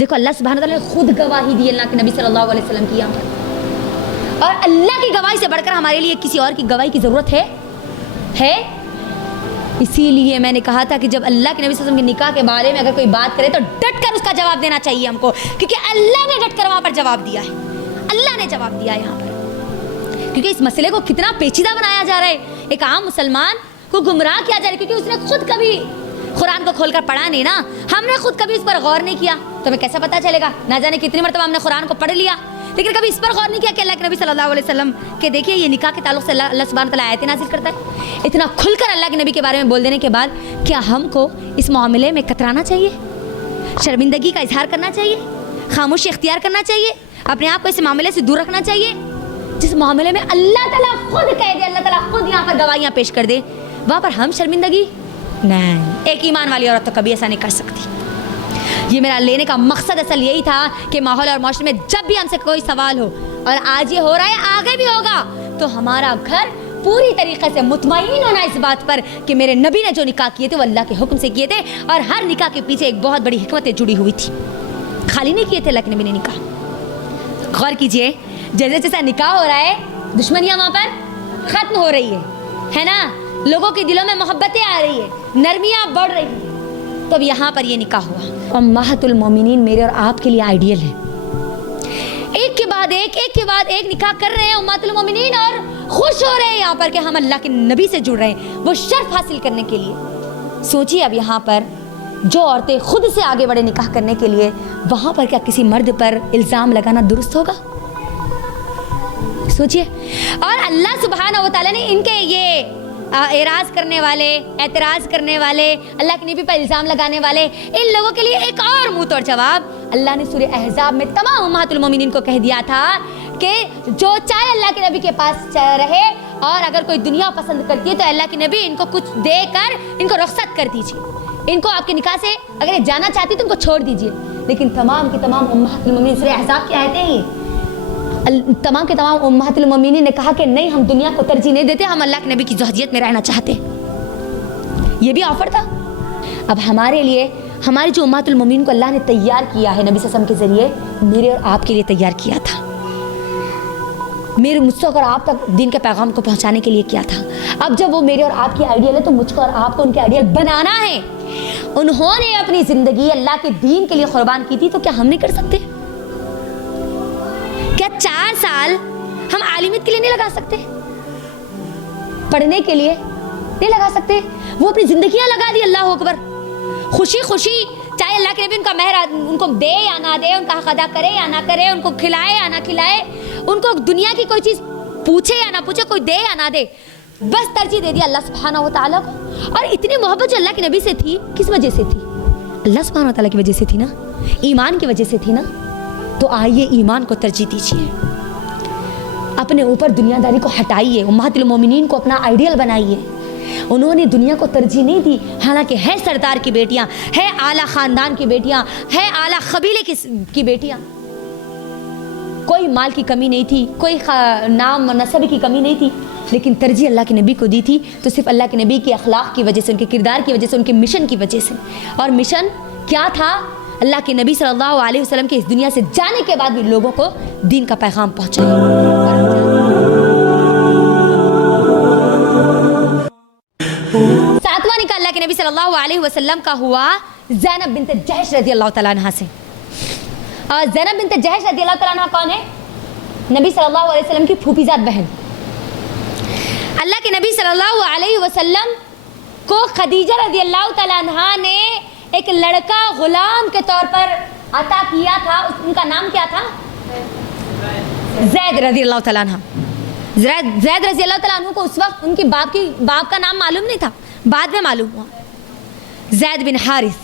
دیکھو اللہ سبحانہ وتعالی نے خود گواہی دی اللہ کے نبی صلی اللہ علیہ وسلم کی یہاں پر، اور اللہ کی گواہی سے بڑھ کر ہمارے لیے کسی اور کی گواہی کی ضرورت ہے؟ اسی لیے میں نے کہا تھا کہ جب اللہ کے نبی صلی اللہ علیہ وسلم کے نکاح کے بارے میں اگر کوئی بات کرے تو ڈٹ کر اس کا جواب دینا چاہیے ہم کو، کیونکہ اللہ نے ڈٹ کر وہاں پر جواب دیا ہے، اللہ نے جواب دیا ہے یہاں پر، کیونکہ اس مسئلے کو کتنا پیچیدہ بنایا جا رہا ہے، ایک عام مسلمان کو گمراہ کیا جا رہا ہے، کیونکہ اس نے خود کبھی قرآن کو کھول کر پڑھا نہیں نا، ہم نے خود کبھی اس پر غور نہیں کیا، تو ہمیں کیسا پتہ چلے گا؟ نہ جانے کتنی مرتبہ ہم نے قرآن کو پڑھ لیا لیکن کبھی اس پر غور نہیں کیا کہ اللہ کے نبی صلی اللہ علیہ وسلم کہ دیکھیے یہ نکاح کے تعلق سے اللہ سبحانہ تعالیٰ آیتیں نازل کرتا ہے، اتنا کھل کر اللہ کے نبی کے بارے میں بول دینے کے بعد کیا ہم کو اس معاملے میں کترانا چاہیے؟ شرمندگی کا اظہار کرنا چاہیے؟ خاموشی اختیار کرنا چاہیے؟ اپنے آپ کو اس معاملے سے دور رکھنا چاہیے جس معاملے میں اللہ تعالیٰ خود کہہ دے، اللہ تعالیٰ خود یہاں پر گواہیاں پیش کر دے، وہاں پر ہم شرمندگی نہیں؟ ایک ایمان والی عورت تو کبھی ایسا نہیں کر سکتی۔ یہ میرا لینے کا مقصد اصل یہی تھا کہ ماحول اور معاشرے میں جب بھی ہم سے کوئی سوال ہو، اور آج یہ ہو رہا ہے آگے بھی ہوگا، تو ہمارا گھر پوری طریقے سے مطمئن ہونا اس بات پر کہ میرے نبی نے جو نکاح کیے تھے وہ اللہ کے حکم سے کیے تھے، اور ہر نکاح کے پیچھے ایک بہت بڑی حکمتیں جڑی ہوئی تھی، خالی نہیں کیے تھے اللہ کے نبی نے نکاح۔ غور کیجئے، جیسے جیسا نکاح ہو رہا ہے دشمنیاں وہاں پر ختم ہو رہی ہے نا، لوگوں کے دلوں میں محبتیں آ رہی ہے، نرمیاں بڑھ رہی ہیں، تب یہاں پر یہ نکاح ہوا۔ امہات المومنین میرے اور آپ کے لیے آئیڈیل ہے، ایک کے بعد ایک نکاح کر رہے ہیں امہات المومنین، اور خوش ہو رہے ہیں یہاں پر کہ ہم اللہ کے نبی سے جڑ رہے ہیں وہ شرف حاصل کرنے کے لیے۔ سوچیے اب یہاں پر جو عورتیں خود سے آگے بڑھے نکاح کرنے کے لیے، وہاں پر کیا کسی مرد پر الزام لگانا درست ہوگا؟ سوچیے، اور اللہ سبحانہ و تعالیٰ نے ان کے یہ اعراض کرنے والے، اعتراض کرنے والے، اللہ کے نبی پر الزام لگانے والے، ان لوگوں کے لیے ایک اور منہ توڑ جواب اللہ نے سورہ احزاب میں تمام امہات المومنین کو کہہ دیا تھا کہ جو چاہے اللہ کے نبی کے پاس رہے، اور اگر کوئی دنیا پسند کرتی ہے تو اللہ کے نبی ان کو کچھ دے کر ان کو رخصت کر دیجیے، ان کو آپ کے نکاح سے اگر یہ جانا چاہتی تو ان کو چھوڑ دیجیے۔ لیکن تمام کی تمام امہات المومنین، سورہ احزاب کی آیتیں ہیں، تمام کے تمام امہات المومنین نے کہا کہ نہیں، ہم دنیا کو ترجیح نہیں دیتے، ہم اللہ کے نبی کی زوجیت میں رہنا چاہتے ہیں۔ یہ بھی آفر تھا۔ اب ہمارے لیے، ہماری جو امہات المومنین کو اللہ نے تیار کیا ہے نبی صلی اللہ علیہ وسلم کے ذریعے، میرے اور آپ کے لیے تیار کیا تھا، میرے مجھ سے اور آپ تک دین کے پیغام کو پہنچانے کے لیے کیا تھا۔ اب جب وہ میرے اور آپ کی آئیڈیل ہے تو مجھ کو اور آپ کو ان کے آئیڈیل بنانا ہے۔ انہوں نے اپنی زندگی اللہ کے دین کے لیے قربان کی تھی، تو کیا ہم نہیں کر سکتے؟ کیا 4 سال ہم عالمیت کے لیے نہیں لگا سکتے؟ پڑھنے کے لیے نہیں لگا سکتے؟ وہ اپنی زندگیاں لگا دی، اللہ اکبر، خوشی خوشی، چاہے اللہ کے نبی ان کا مہر ان کو دے یا نہ دے، ان کا حق ادا کرے یا نہ کرے، ان کو کھلائے یا نہ کھلائے، ان کو دنیا کی کوئی چیز پوچھے یا نہ پوچھے، کوئی دے یا نہ دے، بس ترجیح دے دیا اللہ سبحانہ و تعالیٰ کو۔ اور اتنی محبت جو اللہ کے نبی سے تھی، کس وجہ سے تھی؟ اللہ سبحانہ و تعالیٰ کی وجہ سے تھی نا، ایمان کی وجہ سے تھی نا۔ تو آئیے ایمان کو ترجیح دیجیے، اپنے اوپر دنیا داری کو ہٹائیے، امہات المومنین کو اپنا آئیڈیل بنائیے۔ انہوں نے دنیا کو ترجیح نہیں دی، حالانکہ ہے سردار کی بیٹیاں، ہے اعلیٰ خاندان کی بیٹیاں، ہے اعلیٰ قبیلے کی بیٹیاں، کوئی مال کی کمی نہیں تھی، کوئی نام نسب کی کمی نہیں تھی، لیکن ترجیح اللہ کے نبی کو دی تھی، تو صرف اللہ کے نبی کے اخلاق کی وجہ سے، ان کے کردار کی وجہ سے، ان کے مشن کی وجہ سے۔ اور مشن کیا تھا؟ اللہ کے نبی صلی اللہ علیہ وسلم کے اس دنیا سے جانے کے بعد بھی لوگوں کو دین کا پیغام پہنچائے۔ 7واں نکاح اللہ کے نبی صلی اللہ علیہ وسلم کا ہوا زینب بنت جحش رضی اللہ تعالیٰ عنہ سے۔ اور زینب بنت جحش رضی اللہ تعالیٰ عنہ کون ہے؟ نبی صلی اللہ علیہ وسلم کی پھوپھی زاد بہن۔ اللہ کے نبی صلی اللہ علیہ وسلم کو خدیجہ رضی اللہ تعالیٰ عنہ نے ایک لڑکا غلام کے طور پر عطا کیا تھا، ان کا نام کیا تھا؟ زید رضی اللہ تعالیٰ عنہ۔ زید رضی اللہ تعالیٰ عنہ کو اس وقت ان کی باپ کا نام معلوم نہیں تھا، بعد میں معلوم ہوا، زید بن حارث۔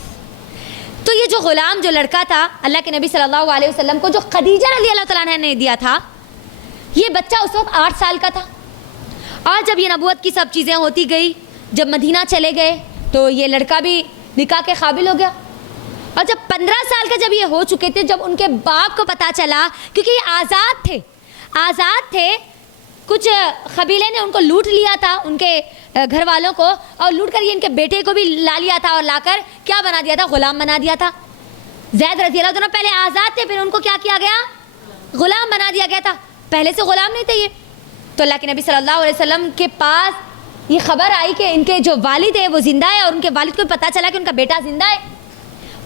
تو یہ جو غلام، جو لڑکا تھا اللہ کے نبی صلی اللہ علیہ وسلم کو جو خدیجہ رضی اللہ تعالیٰ عنہ نے دیا تھا، یہ بچہ اس وقت 8 سال کا تھا۔ اور جب یہ نبوت کی سب چیزیں ہوتی گئی، جب مدینہ چلے گئے تو یہ لڑکا بھی نکاح کے قابل ہو گیا۔ اور جب 15 سال کا جب یہ ہو چکے تھے، جب ان کے باپ کو پتہ چلا، کیونکہ یہ آزاد تھے، کچھ قبیلے نے ان کو لوٹ لیا تھا، ان کے گھر والوں کو، اور لوٹ کر یہ ان کے بیٹے کو بھی لا لیا تھا، اور لا کر کیا بنا دیا تھا؟ غلام بنا دیا تھا۔ زید رضی اللہ عنہ پہلے آزاد تھے، پھر ان کو کیا کیا گیا؟ غلام بنا دیا گیا تھا، پہلے سے غلام نہیں تھے یہ. تو اللہ کے نبی صلی اللہ علیہ وسلم کے پاس یہ خبر آئی کہ ان کے جو والد ہے وہ زندہ ہے، اور ان کے والد کو پتہ چلا کہ ان کا بیٹا زندہ ہے.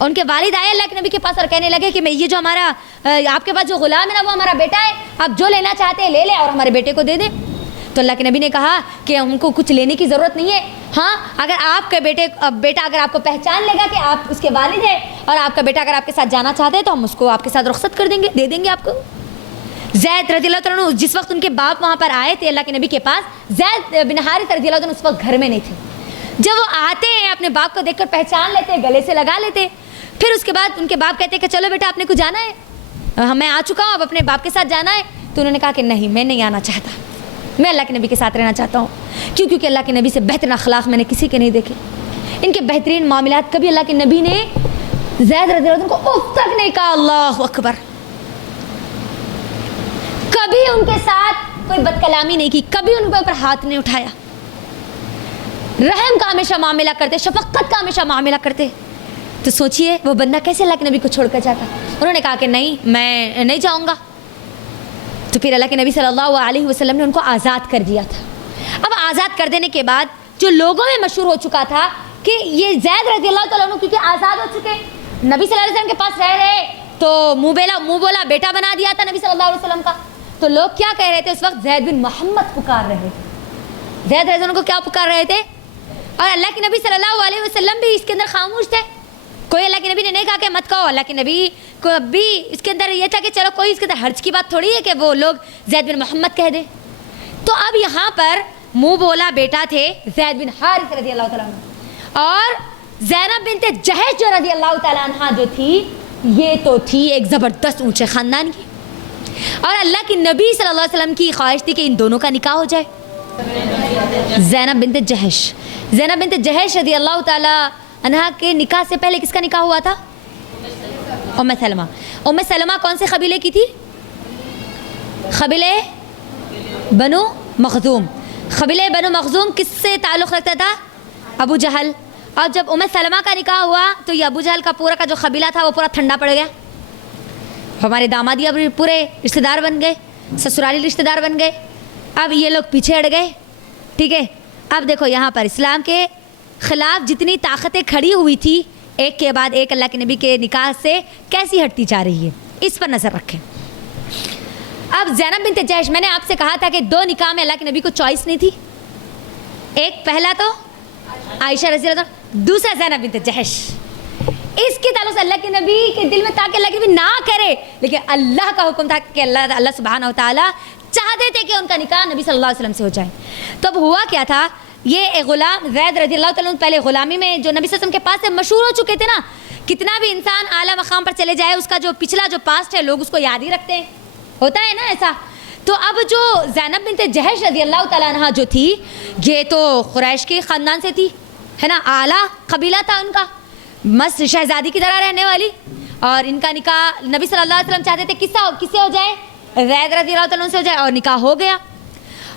ان کے والد آئے اللہ کے نبی کے پاس اور کہنے لگے کہ میں یہ جو ہمارا آپ کے پاس جو غلام ہے نا وہ ہمارا بیٹا ہے، آپ جو لینا چاہتے ہیں لے لیں اور ہمارے بیٹے کو دے دیں. تو اللہ کے نبی نے کہا کہ ہم کو کچھ لینے کی ضرورت نہیں ہے، ہاں اگر آپ کے بیٹا اگر آپ کو پہچان لے گا کہ آپ اس کے والد ہیں اور آپ کا بیٹا اگر آپ کے ساتھ جانا چاہتے ہیں تو ہم اس کو آپ کے ساتھ رخصت کر دیں گے، دے دیں گے آپ کو. زید رضی اللہ عنہ جس وقت ان کے باپ وہاں پر آئے تھے اللہ کے نبی کے پاس، زید بن حارث رضی اللہ عنہ اس وقت گھر میں نہیں تھے. جب وہ آتے ہیں اپنے باپ کو دیکھ کر پہچان لیتے، گلے سے لگا لیتے. پھر اس کے بعد ان کے باپ کہتے کہ چلو بیٹا اپنے کو جانا ہے، میں آ چکا ہوں، اب اپنے باپ کے ساتھ جانا ہے. تو انہوں نے کہا کہ نہیں، میں نہیں آنا چاہتا، میں اللہ کے نبی کے ساتھ رہنا چاہتا ہوں. کیونکہ اللہ کے نبی سے بہترین اخلاق میں نے کسی کے نہیں دیکھے. ان کے بہترین معاملات، کبھی اللہ کے نبی نے زید رضی اللہ عنہ کو اف تک نہیں کہا، اللہ اکبر. کبھی ان کے ساتھ کوئی بد کلامی نہیں کی، کبھی ان کے اوپر ہاتھ نہیں اٹھایا. رحم کا ہمیشہ معاملہ کرتے، شفقت کا ہمیشہ معاملہ کرتے. تو سوچئے وہ بندہ کیسے اللہ کے نبی کو چھوڑ کر جاتا. انہوں نے کہا کہ نہیں، میں نہیں جاؤں گا. تو پھر اللہ کے نبی صلی اللہ علیہ وسلم نے ان کو آزاد کر دیا تھا. اب آزاد کر دینے کے بعد جو لوگوں میں مشہور ہو چکا تھا کہ یہ زید رضی اللہ تعالیٰ عنہ کیونکہ آزاد ہو چکے، نبی صلی اللہ علیہ وسلم کے پاس رہ رہے، تو منہ بولا بیٹا بنا دیا تھا نبی صلی اللہ علیہ وسلم کا. تو لوگ کیا کہہ رہے تھے اس وقت؟ زید بن محمد پکار رہے تھے. زید رضی اللہ عنہ کو کیا پکار رہے تھے؟ اور اللہ کے نبی صلی اللہ علیہ وسلم بھی اس کے اندر خاموش تھے. کوئی اللہ کے نبی نے نہیں کہا کہ مت کہو. اللہ کے نبی کو بھی اس کے اندر یہ تھا کہ چلو کوئی اس کے اندر حرج کی بات تھوڑی ہے کہ وہ لوگ زید بن محمد کہہ دیں. تو اب یہاں پر منہ بولا بیٹا تھے زید بن حارث رضی اللہ تعالیٰ عنہ، اور زینب بنت جہش جو رضی اللہ تعالیٰ عنہ جو تھی، یہ تو تھی ایک زبردست اونچے خاندان کی. اور اللہ کی نبی صلی اللہ علیہ وسلم کی خواہش تھی کہ ان دونوں کا نکاح ہو جائے. زینب بنت جہش رضی اللہ تعالیٰ عنہ کے نکاح سے پہلے کس کا نکاح ہوا تھا؟ ام سلمہ. ام سلمہ کون سے قبیلے کی تھی؟ قبیلے بنو مخزوم. قبیلے بنو مخزوم کس سے تعلق رکھتا تھا؟ ابو جہل. اور جب ام سلمہ کا نکاح ہوا تو یہ ابو جہل کا پورا کا جو قبیلہ تھا وہ پورا ٹھنڈا پڑ گیا. ہمارے دامادی اب پورے رشتہ دار بن گئے، سسرالی رشتہ دار بن گئے. اب یہ لوگ پیچھے ہٹ گئے. ٹھیک ہے، اب دیکھو یہاں پر اسلام کے خلاف جتنی طاقتیں کھڑی ہوئی تھی ایک کے بعد ایک اللہ کے نبی کے نکاح سے کیسی ہٹتی جا رہی ہے، اس پر نظر رکھیں. اب زینب بنت جہش، میں نے آپ سے کہا تھا کہ دو نکاح میں اللہ کے نبی کو چوائس نہیں تھی. ایک پہلا تو عائشہ رضی اللہ عنہ، دوسرا زینب بنت جہش. اس کے تعلق سے اللہ کے نبی کے دل میں تھا کہ اللہ کے نبی نہ کرے، لیکن اللہ کا حکم تھا کہ اللہ سبحانہ و تعالیٰ چاہتے تھے کہ ان کا نکاح نبی صلی اللہ علیہ وسلم سے ہو جائے. تو اب ہوا کیا تھا، یہ ایک غلام زید رضی اللہ تعالیٰ عنہ پہلے غلامی میں جو نبی صلی اللہ علیہ وسلم کے پاس سے مشہور ہو چکے تھے نا. کتنا بھی انسان اعلیٰ مقام پر چلے جائے، اس کا جو پچھلا جو پاسٹ ہے لوگ اس کو یاد ہی رکھتے ہیں، ہوتا ہے نا ایسا. تو اب جو زینب بنت جہش رضی اللہ تعالیٰ عنہ جو تھی، یہ تو قریش کے خاندان سے تھی، ہے نا، اعلیٰ قبیلہ تھا ان کا، مست شہزادی کی طرح رہنے والی. اور ان کا نکاح نبی صلی اللہ علیہ وسلم چاہتے تھے کس سے ہو جائے؟ زید رضی اللہ تعالیٰ عنہ سے ہو جائے، اور نکاح ہو گیا.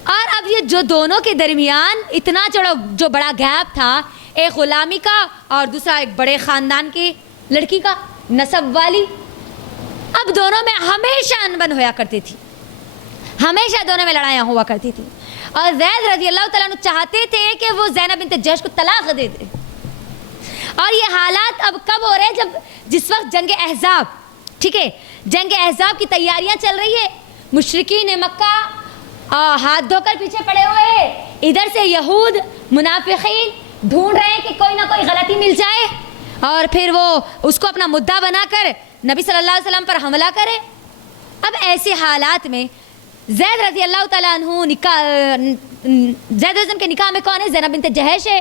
اور اب یہ جو دونوں کے درمیان اتنا جو بڑا گیپ تھا، ایک غلامی کا اور دوسرا ایک بڑے خاندان کی لڑکی کا، نسب والی، اب دونوں میں ہمیشہ انبن ہویا کرتی تھی، ہمیشہ دونوں میں لڑائیاں ہوا کرتی تھی. اور زید رضی اللہ تعالیٰ عنہ چاہتے تھے کہ وہ زینب بنت جہش کو طلاق دے دے. اور یہ حالات اب کب ہو رہے ہیں؟ جس وقت جنگ احزاب، ٹھیک ہے، جنگ احزاب کی تیاریاں چل رہی ہے. مشرکین مکہ ہاتھ دھو کر پیچھے پڑے ہوئے ہیں، ادھر سے یہود منافقین ڈھونڈ رہے ہیں کہ کوئی نہ کوئی غلطی مل جائے اور پھر وہ اس کو اپنا مدعا بنا کر نبی صلی اللہ علیہ وسلم پر حملہ کرے. اب ایسے حالات میں زید رضی اللہ تعالیٰ عنہ زید رضی کے نکاح میں کون ہے؟ زینب بنت جہش ہے.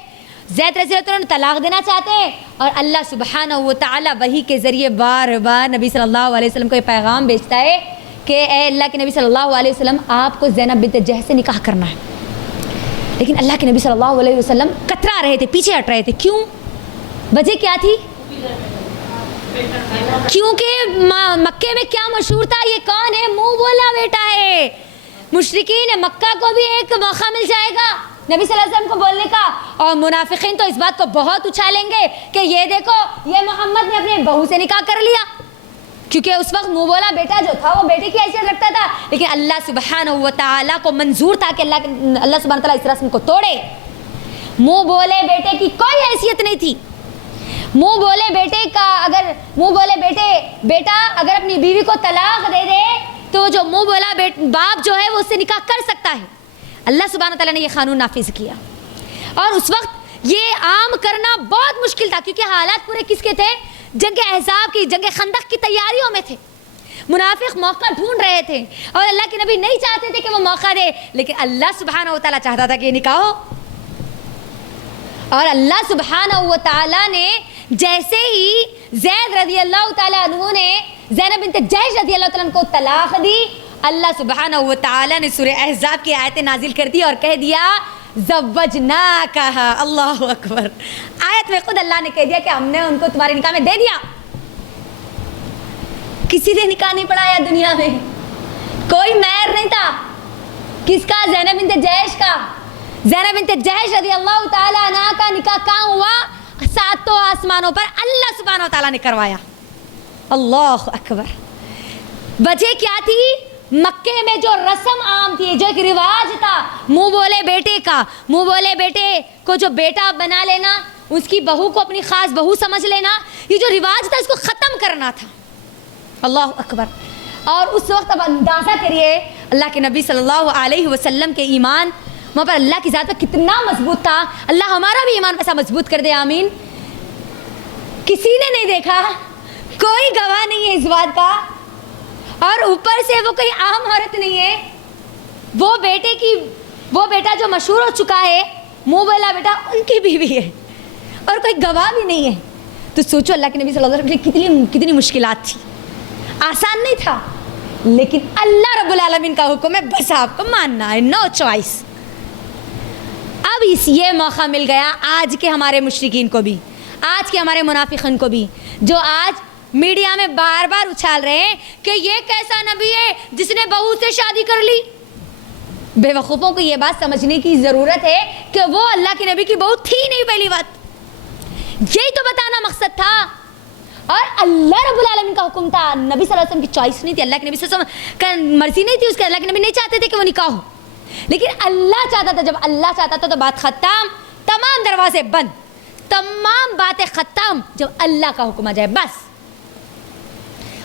زید رضی اللہ عنہ طلاق دینا چاہتے ہیں، اور اللہ سبحانہ و تعالیٰ وحی کے ذریعے بار بار نبی صلی اللہ علیہ وسلم کو یہ پیغام بھیجتا ہے کہ اے اللہ کے نبی صلی اللہ علیہ وسلم، آپ کو زینب بنت جہش سے نکاح کرنا ہے. لیکن اللہ کے نبی صلی اللہ علیہ وسلم کترا رہے تھے، پیچھے ہٹ رہے تھے. کیوں؟ وجہ کیا تھی؟ کیونکہ مکے میں کیا مشہور تھا، یہ کون ہے؟ منہ بولا بیٹا ہے. مشرکین مکہ کو بھی ایک موقع مل جائے گا نبی صلی اللہ علیہ وسلم کو بولنے کا، اور منافقین تو اس بات کو بہت اچھالیں گے کہ یہ دیکھو یہ محمد نے اپنے بہو سے نکاح کر لیا، کیونکہ اس وقت منہ بولا بیٹا جو تھا وہ بیٹے کی حیثیت رکھتا تھا، لیکن اللہ سبحانہ و تعالیٰ کو منظور تھا کہ اللہ سبحانہ و تعالیٰ اس رسم کو توڑے۔ منہ بولے بیٹے کی کوئی حیثیت نہیں تھی۔ منہ بولے بیٹے کا اگر منہ بولے بیٹا اگر اپنی بیوی کو طلاق دے دے تو جو منہ بولا باپ جو ہے وہ اس سے نکاح کر سکتا ہے۔ اللہ سبحانہ تعالیٰ نے یہ قانون نافذ کیا، اور اس وقت یہ عام کرنا بہت مشکل تھا، کیونکہ حالات پورے کس کے تھے؟ جنگ احزاب کی، جنگ خندق کی تیاریوں میں تھے۔ منافق موقع ڈھونڈ رہے تھے اور اللہ کے نبی نہیں چاہتے تھے کہ وہ موقع دے، لیکن اللہ سبحانہ و تعالیٰ چاہتا تھا کہ یہ نکاح ہو۔ اور اللہ سبحانہ و تعالیٰ نے جیسے ہی زید رضی اللہ تعالیٰ عنہ نے زینب بنت جحش رضی اللہ تعالیٰ عنہ کو طلاق دی، اللہ سبحانہ و تعالیٰ نے سورہ احزاب کی آیتیں نازل کر دی اور کہہ دیا زوجناکہا، اللہ اکبر۔ آیت میں خود اللہ نے کہہ دیا کہ ہم نے ان کو تمہارے نکاح میں دے دیا۔ کسی نے نکاح نہیں پڑھایا دنیا میں، کوئی مہر نہیں تھا۔ کس کا؟ زینب بنت جحش کا۔ زینب بنت جحش رضی اللہ تعالیٰ عنہ کا نکاح کہاں ہوا؟ ساتوں آسمانوں پر اللہ سبحانہ و تعالیٰ نے کروایا۔ اللہ اکبر۔ وجہ کیا تھی؟ مکے میں جو رسم عام تھی، جو ایک رواج تھا منہ بولے بیٹے کا، منہ بولے بیٹے کو جو بیٹا بنا لینا، اس کی بہو کو اپنی خاص بہو سمجھ لینا، یہ جو رواج تھا اس کو ختم کرنا تھا۔ اللہ اکبر۔ اور اس وقت اب اندازہ کریے اللہ کے نبی صلی اللہ علیہ وسلم کے ایمان وہاں پر اللہ کی ذات پر کتنا مضبوط تھا۔ اللہ ہمارا بھی ایمان ایسا مضبوط کر دے، آمین۔ کسی نے نہیں دیکھا، کوئی گواہ نہیں ہے اس بات کا، اور اوپر سے وہ کوئی عام عورت نہیں ہے، وہ بیٹا جو مشہور ہو چکا ہے، منہ بولا بیٹا، ان کی بیوی ہے، اور کوئی گواہ بھی نہیں ہے۔ تو سوچو اللہ کے نبی صلی اللہ علیہ وسلم کے لیے کتنی مشکلات تھی۔ آسان نہیں تھا، لیکن اللہ رب العالمین کا حکم ہے، بس آپ کو ماننا ہے، نو چوائس۔ اب یہ موقع مل گیا آج کے ہمارے مشرکین کو بھی، آج کے ہمارے منافقین کو بھی، جو آج میڈیا میں بار بار اچھال رہے ہیں کہ یہ کیسا نبی ہے جس نے بہو سے شادی کر لی۔ بے وقوفوں کو یہ بات سمجھنے کی ضرورت ہے کہ وہ اللہ کے نبی کی بہو تھی نہیں، پہلی بات یہی تو بتانا مقصد تھا، اور اللہ رب العالمین کا حکم تھا، نبی صلی اللہ علیہ وسلم کی چوائس نہیں تھی، اللہ کے نبی صلی اللہ علیہ وسلم کا مرضی نہیں تھی، اس کے اللہ کے نبی نہیں چاہتے تھے کہ وہ نکاح ہو، لیکن اللہ چاہتا تھا۔ جب اللہ چاہتا تھا تو بات ختم، تمام دروازے بند، تمام باتیں ختم، جب اللہ کا حکم آ جائے بس۔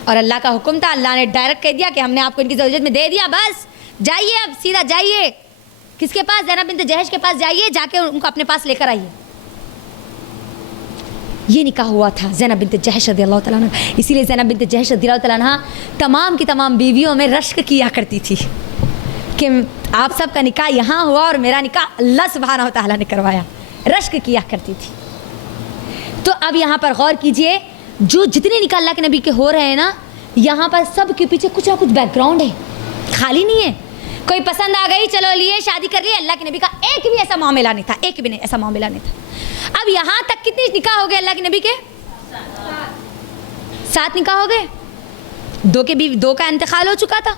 اور اللہ کا حکم تھا، اللہ نے ڈائریکٹ کہہ دیا کہ ہم نے آپ کو ان کی زوجیت میں دے دیا، بس جائیے، اب سیدھا جائیے کس کے پاس؟ زینب بنت جحش کے پاس جائیے، جا کے ان کو اپنے پاس لے کر آئیے۔ یہ نکاح ہوا تھا زینب بنت جحش رضی اللہ تعالیٰ عنہ۔ اسی لیے زینب بنت جحش رضی اللہ تعالیٰ عنہ تمام کی تمام بیویوں میں رشک کیا کرتی تھی کہ آپ سب کا نکاح یہاں ہوا اور میرا نکاح اللہ سبحانہ و تعالیٰ نے کروایا، رشک کیا کرتی تھی۔ تو اب یہاں پر غور کیجئے، جو جتنے نکاح اللہ کے نبی کے ہو رہے ہیں نا، یہاں پر سب کے پیچھے کچھ نہ کچھ بیک گراؤنڈ ہے، خالی نہیں ہے۔ کوئی پسند آ گئی، چلو لیے، شادی کر لی۔ اللہ کے نبی کا ایک بھی ایسا معاملہ نہیں تھا، ایک بھی نہیں ایسا معاملہ نہیں تھا۔ اب یہاں تک کتنی نکاح ہو گئے اللہ کے نبی کے؟ 7 نکاح ہو گئے۔ 2 کا انتقال ہو چکا تھا،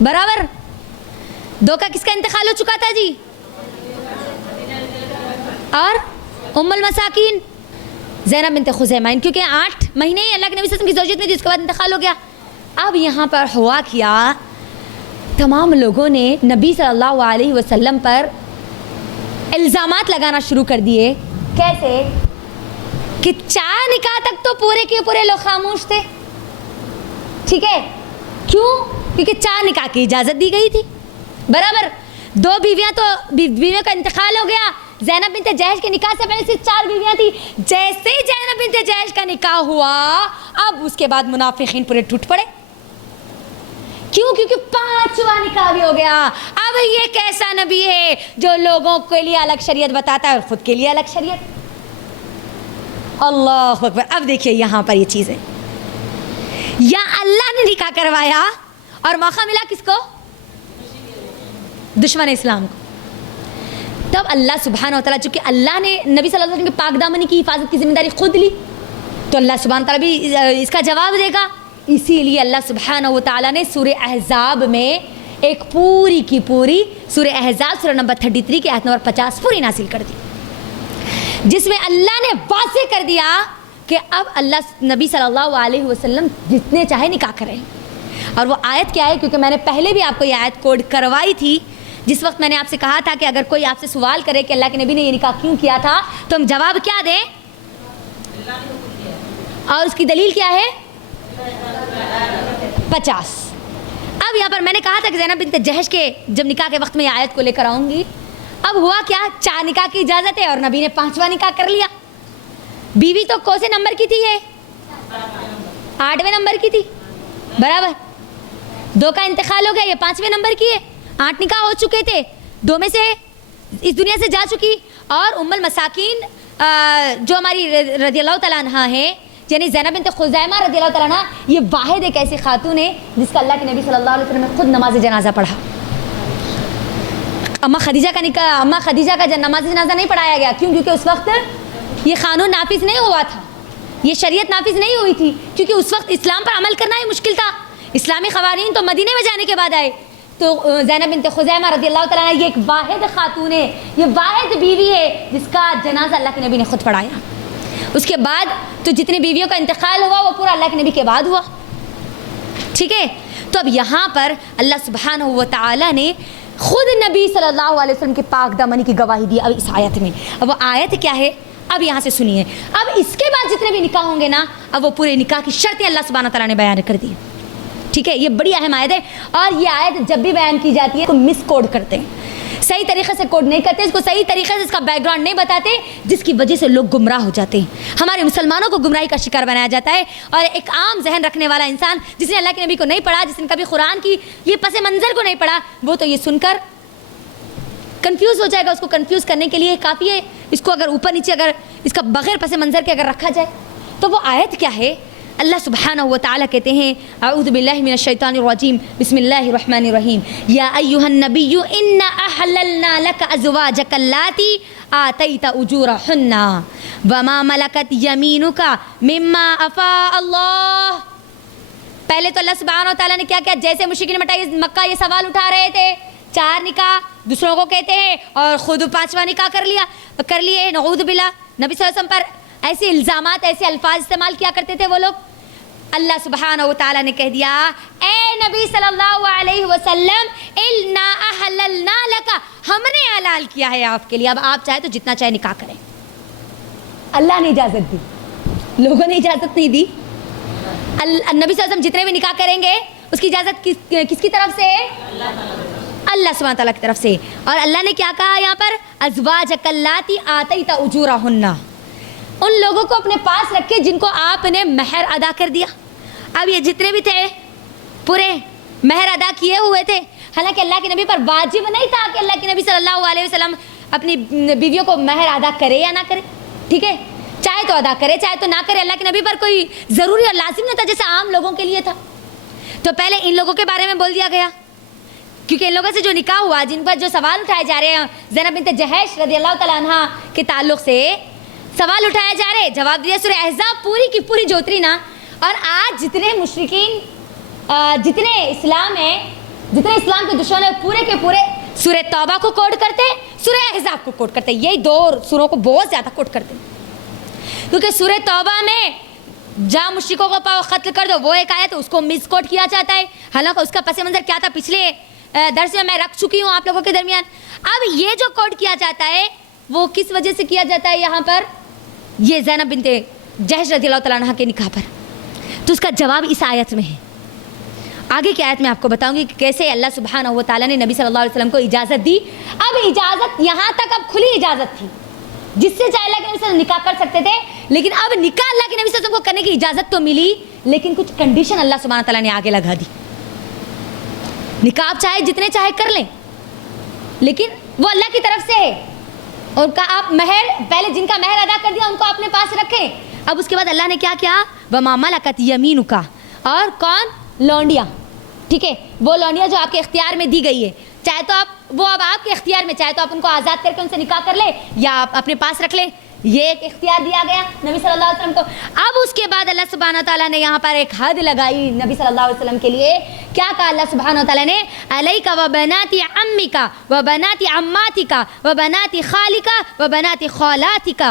برابر 2 کا کس کا انتقال ہو چکا تھا جی؟ اور ام المساکین زینب بنت خزیمہ، کیونکہ 8 مہینے ہی اللہ کے نبی صلی اللہ علیہ وسلم کی زوجیت میں تھی، اس کے بعد انتقال ہو گیا۔ اب یہاں پر ہوا کیا، تمام لوگوں نے نبی صلی اللہ علیہ وسلم پر الزامات لگانا شروع کر دیے۔ کیسے؟ کہ 4 نکاح تک تو پورے کے پورے لوگ خاموش تھے، ٹھیک ہے؟ کیوں؟ کیونکہ 4 نکاح کی اجازت دی گئی تھی، برابر 2 بیویوں کا انتقال ہو گیا۔ زینب بنت جحش کے نکاح سے پہلے صرف 4 بیویاں تھیں۔ جیسے ہی زینب بنت جحش کا نکاح ہوا، اب اس کے بعد منافقین پورے ٹوٹ پڑے۔ کیوں؟ کیونکہ 5واں نکاح بھی ہو گیا۔ اب یہ کیسا نبی ہے جو لوگوں کے لیے الگ شریعت بتاتا ہے اور خود کے لیے الگ شریعت؟ اللہ اکبر۔ اب دیکھیے یہاں پر یہ چیزیں، یا اللہ نے نکاح کروایا اور موقع ملا کس کو؟ دشمن اسلام کو۔ تب اللہ سبحانہ و تعالیٰ، چونکہ اللہ نے نبی صلی اللہ علیہ وسلم کے پاک دامنی کی حفاظت کی ذمہ داری خود لی، تو اللہ سبحانہ و تعالیٰ بھی اس کا جواب دے گا۔ اسی لیے اللہ سبحانہ و تعالیٰ نے سورہ احزاب میں ایک پوری کی پوری سورہ احزاب سورہ نمبر 33 کی آیت نمبر 50 پوری نازل کر دی، جس میں اللہ نے واضح کر دیا کہ اب اللہ نبی صلی اللہ علیہ وسلم جتنے چاہے نکاح کریں. اور وہ آیت کیا ہے؟ کیونکہ میں نے پہلے بھی آپ کو یہ آیت کوڈ کروائی تھی، جس وقت میں نے آپ سے کہا تھا کہ اگر کوئی آپ سے سوال کرے کہ اللہ کے نبی نے یہ نکاح کیوں کیا تھا تو ہم جواب کیا دیں، اور اس کی دلیل کیا ہے؟ 50. اب یہاں پر میں نے کہا تھا کہ زینب بنت جہش کے جب نکاح کے وقت میں یہ آیت کو لے کر آؤں گی. اب ہوا کیا؟ 4 نکاح کی اجازت ہے اور نبی نے 5واں نکاح کر لیا. بیوی تو کون سے نمبر کی تھی؟ یہ 8ویں نمبر کی تھی، برابر. 2 کا انتقال ہو گیا، یہ 5ویں نمبر کی ہے. 8 نکاح ہو چکے تھے، 2 میں سے اس دنیا سے جا چکی. اور ام المساکین جو ہماری رضی اللہ تعالیٰ عنہ ہیں، یعنی زینب بنت خزیمہ رضی اللہ تعالیٰ عنہ، یہ واحد ایک ایسی خاتون ہے جس کا اللہ کے نبی صلی اللہ علیہ وسلم نے خود نماز جنازہ پڑھا. اماں خدیجہ کا نماز جنازہ نہیں پڑھایا گیا. کیوں؟ کیونکہ اس وقت یہ قانون نافذ نہیں ہوا تھا، یہ شریعت نافذ نہیں ہوئی تھی، کیونکہ اس وقت اسلام پر عمل کرنا ہی مشکل تھا. اسلامی قوانین تو مدینے میں جانے کے بعد آئے. تو زینب بنت خزیمہ رضی اللہ تعالیٰ عنہ یہ ایک واحد خاتون ہے، یہ واحد بیوی ہے جس کا جنازہ اللہ کے نبی نے خود پڑھایا. اس کے بعد تو جتنی بیویوں کا انتقال ہوا وہ پورا اللہ کے نبی کے بعد ہوا. ٹھیک ہے. تو اب یہاں پر اللہ سبحانہ و تعالیٰ نے خود نبی صلی اللہ علیہ وسلم کے پاک دامنی کی گواہی دی اب اس آیت میں. اب وہ آیت کیا ہے؟ اب یہاں سے سنیے. اب اس کے بعد جتنے بھی نکاح ہوں گے نا، اب وہ پورے نکاح کی شرطیں اللہ سبحانہ تعالیٰ نے بیان کر دی. ٹھیک ہے. یہ بڑی اہم آیت ہے، اور یہ آیت جب بھی بیان کی جاتی ہے تو مس کوڈ کرتے ہیں، صحیح طریقے سے کوڈ نہیں کرتے، اس کو صحیح طریقے سے اس کا بیک گراؤنڈ نہیں بتاتے، جس کی وجہ سے لوگ گمراہ ہو جاتے ہیں. ہمارے مسلمانوں کو گمراہی کا شکار بنایا جاتا ہے. اور ایک عام ذہن رکھنے والا انسان جس نے اللہ کے نبی کو نہیں پڑھا، جس نے کبھی قرآن کی یہ پس منظر کو نہیں پڑھا، وہ تو یہ سن کر کنفیوز ہو جائے گا. اس کو کنفیوز کرنے کے لیے کافی ہے اس کو اگر اوپر نیچے اگر اس کا بغیر پس منظر کے اگر رکھا جائے. تو وہ آیت کیا ہے؟ اللہ سبحانہ و تعالیٰ کہتے ہیں اعوذ باللہ من الشیطان الرجیم بسم اللہ الرحمن الرحیم یا ایہا النبی انا احللنا لک ازواجک اللاتی آتیت اجورہن وما ملکت یمینک مما افاء اللہ. پہلے تو اللہ سبحانہ و تعالیٰ نے کیا کیا؟ جیسے مشرکین مکہ یہ سوال اٹھا رہے تھے، 4 نکاح دوسروں کو کہتے ہیں اور خود 5واں نکاح کر لیے، نعوذ باللہ. نبی صلی اللہ علیہ وسلم پر ایسے الزامات، ایسے الفاظ استعمال کیا کرتے تھے وہ لوگ. اللہ سبحانہ و تعالیٰ نے کہہ دیا اے نبی صلی اللہ علیہ وسلم انا احللنا لکا، ہم نے حلال کیا ہے آپ کے لیے، اب آپ چاہے تو جتنا چاہے نکاح کریں. اللہ نے اجازت دی، لوگوں نے اجازت نہیں دی. نبی صلی اللہ علیہ وسلم جتنے بھی نکاح کریں گے اس کی اجازت کس کی طرف سے ہے؟ اللہ سبحانہ تعالیٰ کی طرف سے. اور اللہ نے کیا کہا یہاں پر؟ ازواجک اللاتی آتیت اجورہن، ان لوگوں کو اپنے پاس رکھے جن کو آپ نے مہر ادا کر دیا. اب یہ جتنے بھی تھے پورے مہر ادا کیے ہوئے تھے. حالانکہ اللہ کے نبی پر واجب نہیں تھا کہ اللہ کے نبی صلی اللہ علیہ وسلم اپنی بیویوں کو مہر ادا کرے یا نہ کرے. ٹھیک ہے. چاہے تو ادا کرے چاہے تو نہ کرے، اللہ کے نبی پر کوئی ضروری اور لازم نہیں تھا جیسے عام لوگوں کے لیے تھا. تو پہلے ان لوگوں کے بارے میں بول دیا گیا، کیونکہ ان لوگوں سے جو نکاح ہوا، جن پر جو سوال اٹھائے جا رہے ہیں زینب بنت جہش رضی اللہ تعالیٰ عنہ کے تعلق سے سوال اٹھائے جا رہے، جواب دیا سورہ احزاب پوری کی پوری جو اتری نا. اور آج جتنے مشرکین، جتنے اسلام ہیں، جتنے اسلام کے دشمن ہیں، پورے کے پورے سورہ توبہ کو کوڈ کرتے ہیں، سورہ احزاب کو کوڈ کرتے ہیں. یہی 2 سوروں کو بہت زیادہ کوڈ کرتے ہیں، کیونکہ سورہ توبہ میں جہاں مشرکوں کو پاؤ قتل کر دو وہ ایک آیت، اس کو مس کوڈ کیا جاتا ہے. حالانکہ اس کا پس منظر کیا تھا پچھلے درس میں رکھ چکی ہوں آپ لوگوں کے درمیان. اب یہ جو کوڈ کیا جاتا ہے وہ کس وجہ سے کیا جاتا ہے؟ یہاں پر یہ زینب بنت جہش رضی اللہ تعالیٰ عنہ کے نکاح پر. تو اس کا جواب اس آیت میں ہے. آگے کی آیت میں آپ کو بتاؤں گی کہ کیسے اللہ سبحانہ و تعالیٰ نے نبی صلی اللہ علیہ وسلم کو اجازت دی. اب اجازت یہاں تک اب کھلی اجازت تھی، جس سے چاہے اللہ کے نبی صلی اللہ علیہ وسلم نکاح کر سکتے تھے. لیکن اب نکاح اللہ کے نبی صلی اللہ علیہ وسلم کو کرنے کی اجازت تو ملی، لیکن کچھ کنڈیشن اللہ سبحانہ تعالیٰ نے آگے لگا دی. نکاح آپ چاہے جتنے چاہے کر لیں، لیکن وہ اللہ کی طرف سے ہے. ان کا آپ مہر پہلے جن کا مہر ادا کر دیا ان کو اپنے پاس رکھیں. اب اس کے بعد اللہ نے کیا کیا؟ وما ملکت یمینک، اور کون؟ لونڈیاں. ٹھیک ہے. وہ لونڈیاں جو آپ کے اختیار میں دی گئی ہے، چاہے تو آپ وہ اب آپ کے اختیار میں، چاہے تو آپ ان کو آزاد کر کے ان سے نکاح کر لیں یا آپ اپنے پاس رکھ لیں. یہ ایک اختیار دیا گیا نبی صلی اللہ علیہ وسلم کو. اب اس کے بعد اللہ سبحانہ تعالیٰ نے یہاں پر ایک حد لگائی نبی صلی اللہ علیہ وسلم کے لیے. کیا کہا اللہ سبحانہ تعالیٰ نے؟ علیک و بنات عمک و بنات عماتک و بنات خالک و بنات خالاتک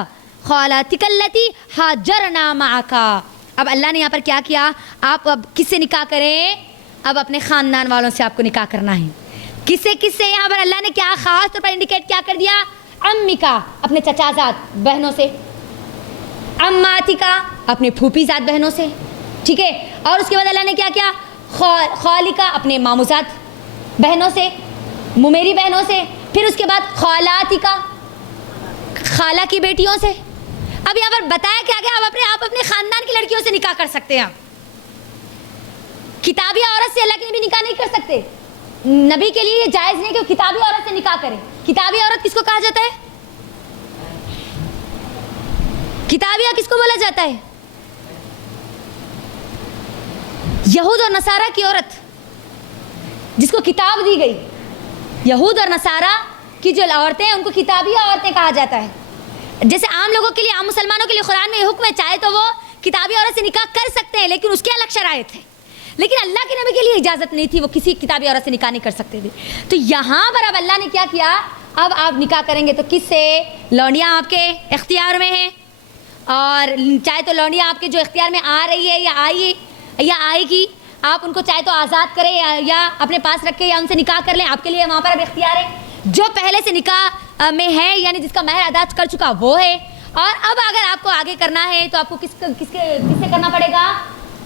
خالاتک التی ہاجرنا معک. اب اللہ نے یہاں پر کیا کیا؟ آپ اب کس سے نکاح کریں؟ اب اپنے خاندان والوں سے آپ کو نکاح کرنا ہے. کس سے یہاں پر اللہ نے کیا خاص طور پر انڈیکیٹ کیا کر دیا؟ امیکا اپنے چچا زاد بہنوں سے، اماتکا اپنے پھوپھی زاد بہنوں سے، ٹھیک ہے. اور اس کے بعد اللہ نے کیا کیا؟ خالکا اپنے ماموں زاد بہنوں سے، ممیری بہنوں سے. پھر اس کے بعد خالاتکا خالہ کی بیٹیوں سے. اب یہاں پر بتایا کیا گیا؟ آپ اپنے خاندان کی لڑکیوں سے نکاح کر سکتے ہیں. کتابی عورت سے اللہ کے نبی نکاح نہیں کر سکتے. نبی کے لیے یہ جائز نہیں کہ وہ کتابی عورت سے نکاح کرے. کتابی عورت کس کو کہا جاتا ہے؟ کتابیہ کس کو بولا جاتا ہے؟ یہود اور نصارہ کی عورت جس کو کتاب دی گئی. یہود اور نصارہ کی جو عورتیں ہیں ان کو کتابی عورتیں کہا جاتا ہے. جیسے عام لوگوں کے لیے، عام مسلمانوں کے لیے قرآن میں یہ حکم ہے چاہے تو وہ کتابی عورت سے نکاح کر سکتے ہیں لیکن اس کے الگ شرائط ہے. لیکن اللہ کے نبی کے لیے اجازت نہیں تھی، وہ کسی کتابی عورت سے نکاح نہیں کر سکتے تھے. تو یہاں پر اب اللہ نے کیا کیا؟ اب آپ نکاح کریں گے تو کس سے؟ لونڈیاں آپ کے اختیار میں ہیں، اور چاہے تو لونڈیاں آپ کے جو اختیار میں آ رہی ہے یا آئے گی، آپ ان کو چاہے تو آزاد کریں یا اپنے پاس رکھیں یا ان سے نکاح کر لیں. آپ کے لیے وہاں پر اب اختیار ہے. جو پہلے سے نکاح میں ہے یعنی جس کا مہر ادا کر چکا وہ ہے. اور اب اگر آپ کو آگے کرنا ہے تو آپ کو کس سے کرنا پڑے گا؟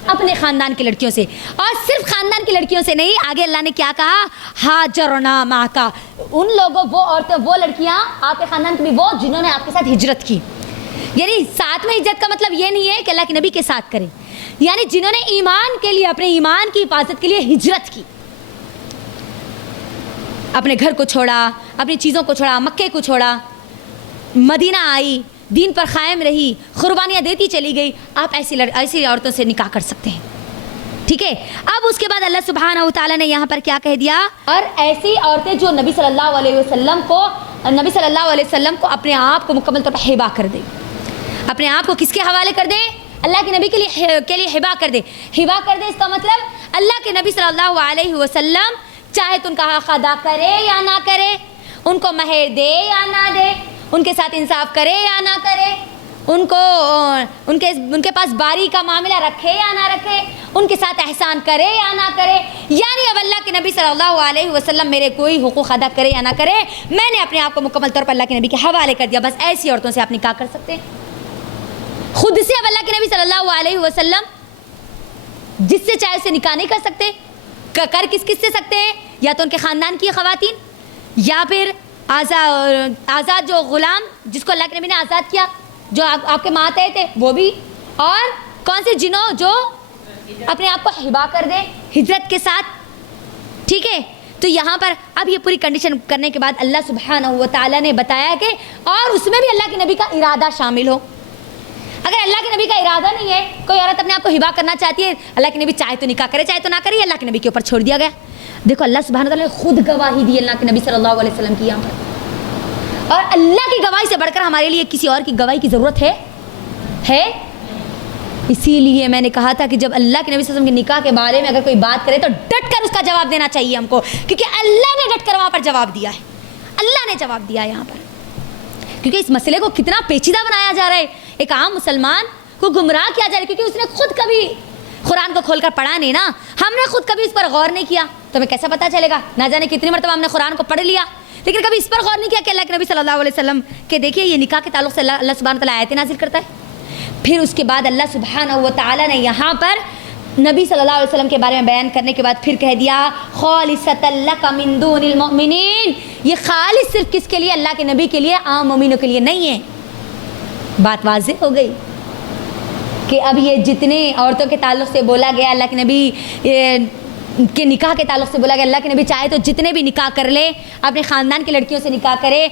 اپنے خاندان کی لڑکیوں سے. اور صرف خاندان کی لڑکیوں سے نہیں، آگے اللہ نے کیا کہا؟ ہاجرنا معک. ان لوگوں، وہ عورتیں، وہ لڑکیاں آپ کے خاندان کی بھی وہ جنہوں نے آپ کے ساتھ ہجرت کی. یعنی ساتھ میں ہجرت کا مطلب یہ نہیں ہے کہ اللہ کے نبی کے ساتھ کریں، یعنی جنہوں نے ایمان کے لیے، اپنے ایمان کی حفاظت کے لیے ہجرت کی، اپنے گھر کو چھوڑا، اپنی چیزوں کو چھوڑا، مکے کو چھوڑا، مدینہ آئی، دین پر قائم رہی، قربانیاں دیتی چلی گئی. آپ ایسی عورتوں سے نکاح کر سکتے ہیں، ٹھیک ہے. اب اس کے بعد اللہ سبحانہ و تعالیٰ نے یہاں پر کیا کہہ دیا؟ اور ایسی عورتیں جو نبی صلی اللہ علیہ وسلم کو اپنے آپ کو مکمل طور پر ہبا کر دے. اپنے آپ کو کس کے حوالے کر دے؟ اللہ کے نبی کے لیے ہبا کر دے. ہبا کر دے اس کا مطلب اللہ کے نبی صلی اللہ علیہ وسلم چاہے تو ان کا حق ادا کرے یا نہ کرے، ان کو مہر دے یا نہ دے، ان کے ساتھ انصاف کرے یا نہ کرے، ان کے پاس باری کا معاملہ رکھے یا نہ رکھے، ان کے ساتھ احسان کرے یا نہ کرے. یعنی اب اللہ کے نبی صلی اللہ علیہ وسلم میرے کوئی حقوق ادا کرے یا نہ کرے، میں نے اپنے آپ کو مکمل طور پر اللہ کے نبی کے حوالے کر دیا. بس ایسی عورتوں سے آپ نکاح کر سکتے ہیں. خود سے اب اللہ کے نبی صلی اللہ علیہ وسلم جس سے چاہے اسے نکاح نہیں کر سکتے. کر کس سے سکتے ہیں؟ یا تو ان کے خاندان کی خواتین، یا پھر آزاد جو غلام جس کو اللہ کے نبی نے آزاد کیا، جو آپ کے ماتحت تھے وہ بھی، اور کون سے جنوں جو اپنے آپ کو ہبا کر دیں ہجرت کے ساتھ، ٹھیک ہے. تو یہاں پر اب یہ پوری کنڈیشن کرنے کے بعد اللہ سبحانہ و تعالیٰ نے بتایا کہ اور اس میں بھی اللہ کے نبی کا ارادہ شامل ہو. اگر اللہ کے نبی کا ارادہ نہیں ہے، کوئی عورت اپنے آپ کو ہبا کرنا چاہتی ہے، اللہ کے نبی چاہے تو نکاح کرے چاہے تو نہ کرے، اللہ کے نبی کے اوپر چھوڑ دیا گیا. دیکھو اللہ سبحانہ تعالیٰ نے خود گواہی دی اللہ کے نبی صلی اللہ علیہ وسلم کی یہاں پر. اور اللہ کی گواہی سے بڑھ کر ہمارے لیے کسی اور کی گواہی کی ضرورت ہے. اسی لیے میں نے کہا تھا کہ جب اللہ کے نبی صلی اللہ علیہ وسلم کے نکاح کے بارے میں اگر کوئی بات کرے تو ڈٹ کر اس کا جواب دینا چاہیے ہم کو، کیونکہ اللہ نے ڈٹ کر وہاں پر جواب دیا ہے. اللہ نے جواب دیا یہاں پر، کیونکہ اس مسئلے کو کتنا پیچیدہ بنایا جا رہا ہے. ایک عام مسلمان کو گمراہ کیا جا رہا ہے کیونکہ اس نے خود کبھی قرآن کو کھول کر پڑھا نہیں نا. ہم نے خود کبھی اس پر غور نہیں کیا تو ہمیں کیسا پتہ چلے گا؟ نہ جانے کتنی مرتبہ ہم نے قرآن کو پڑھ لیا لیکن کبھی اس پر غور نہیں کیا کہ اللہ کے نبی صلی اللہ علیہ وسلم کہ دیکھیے یہ نکاح کے تعلق سے اللہ سبحانہ تعالیٰ آیتیں نازل کرتا ہے. پھر اس کے بعد اللہ سبحانہ و تعالیٰ نے یہاں پر نبی صلی اللہ علیہ وسلم کے بارے میں بیان کرنے کے بعد پھر کہہ دیا خالصۃ لک من دون المؤمنین. یہ خالص صرف کس کے لیے؟ اللہ کے نبی کے لیے، عام مومنوں کے لیے نہیں ہے. بات واضح ہو گئی کہ اب یہ جتنے عورتوں کے تعلق سے بولا گیا، اللہ کے نبی کے نکاح کے تعلق سے بولا گیا، اللہ کے نبی چاہے تو جتنے بھی نکاح کر لے، اپنے خاندان کی لڑکیوں سے نکاح کرے،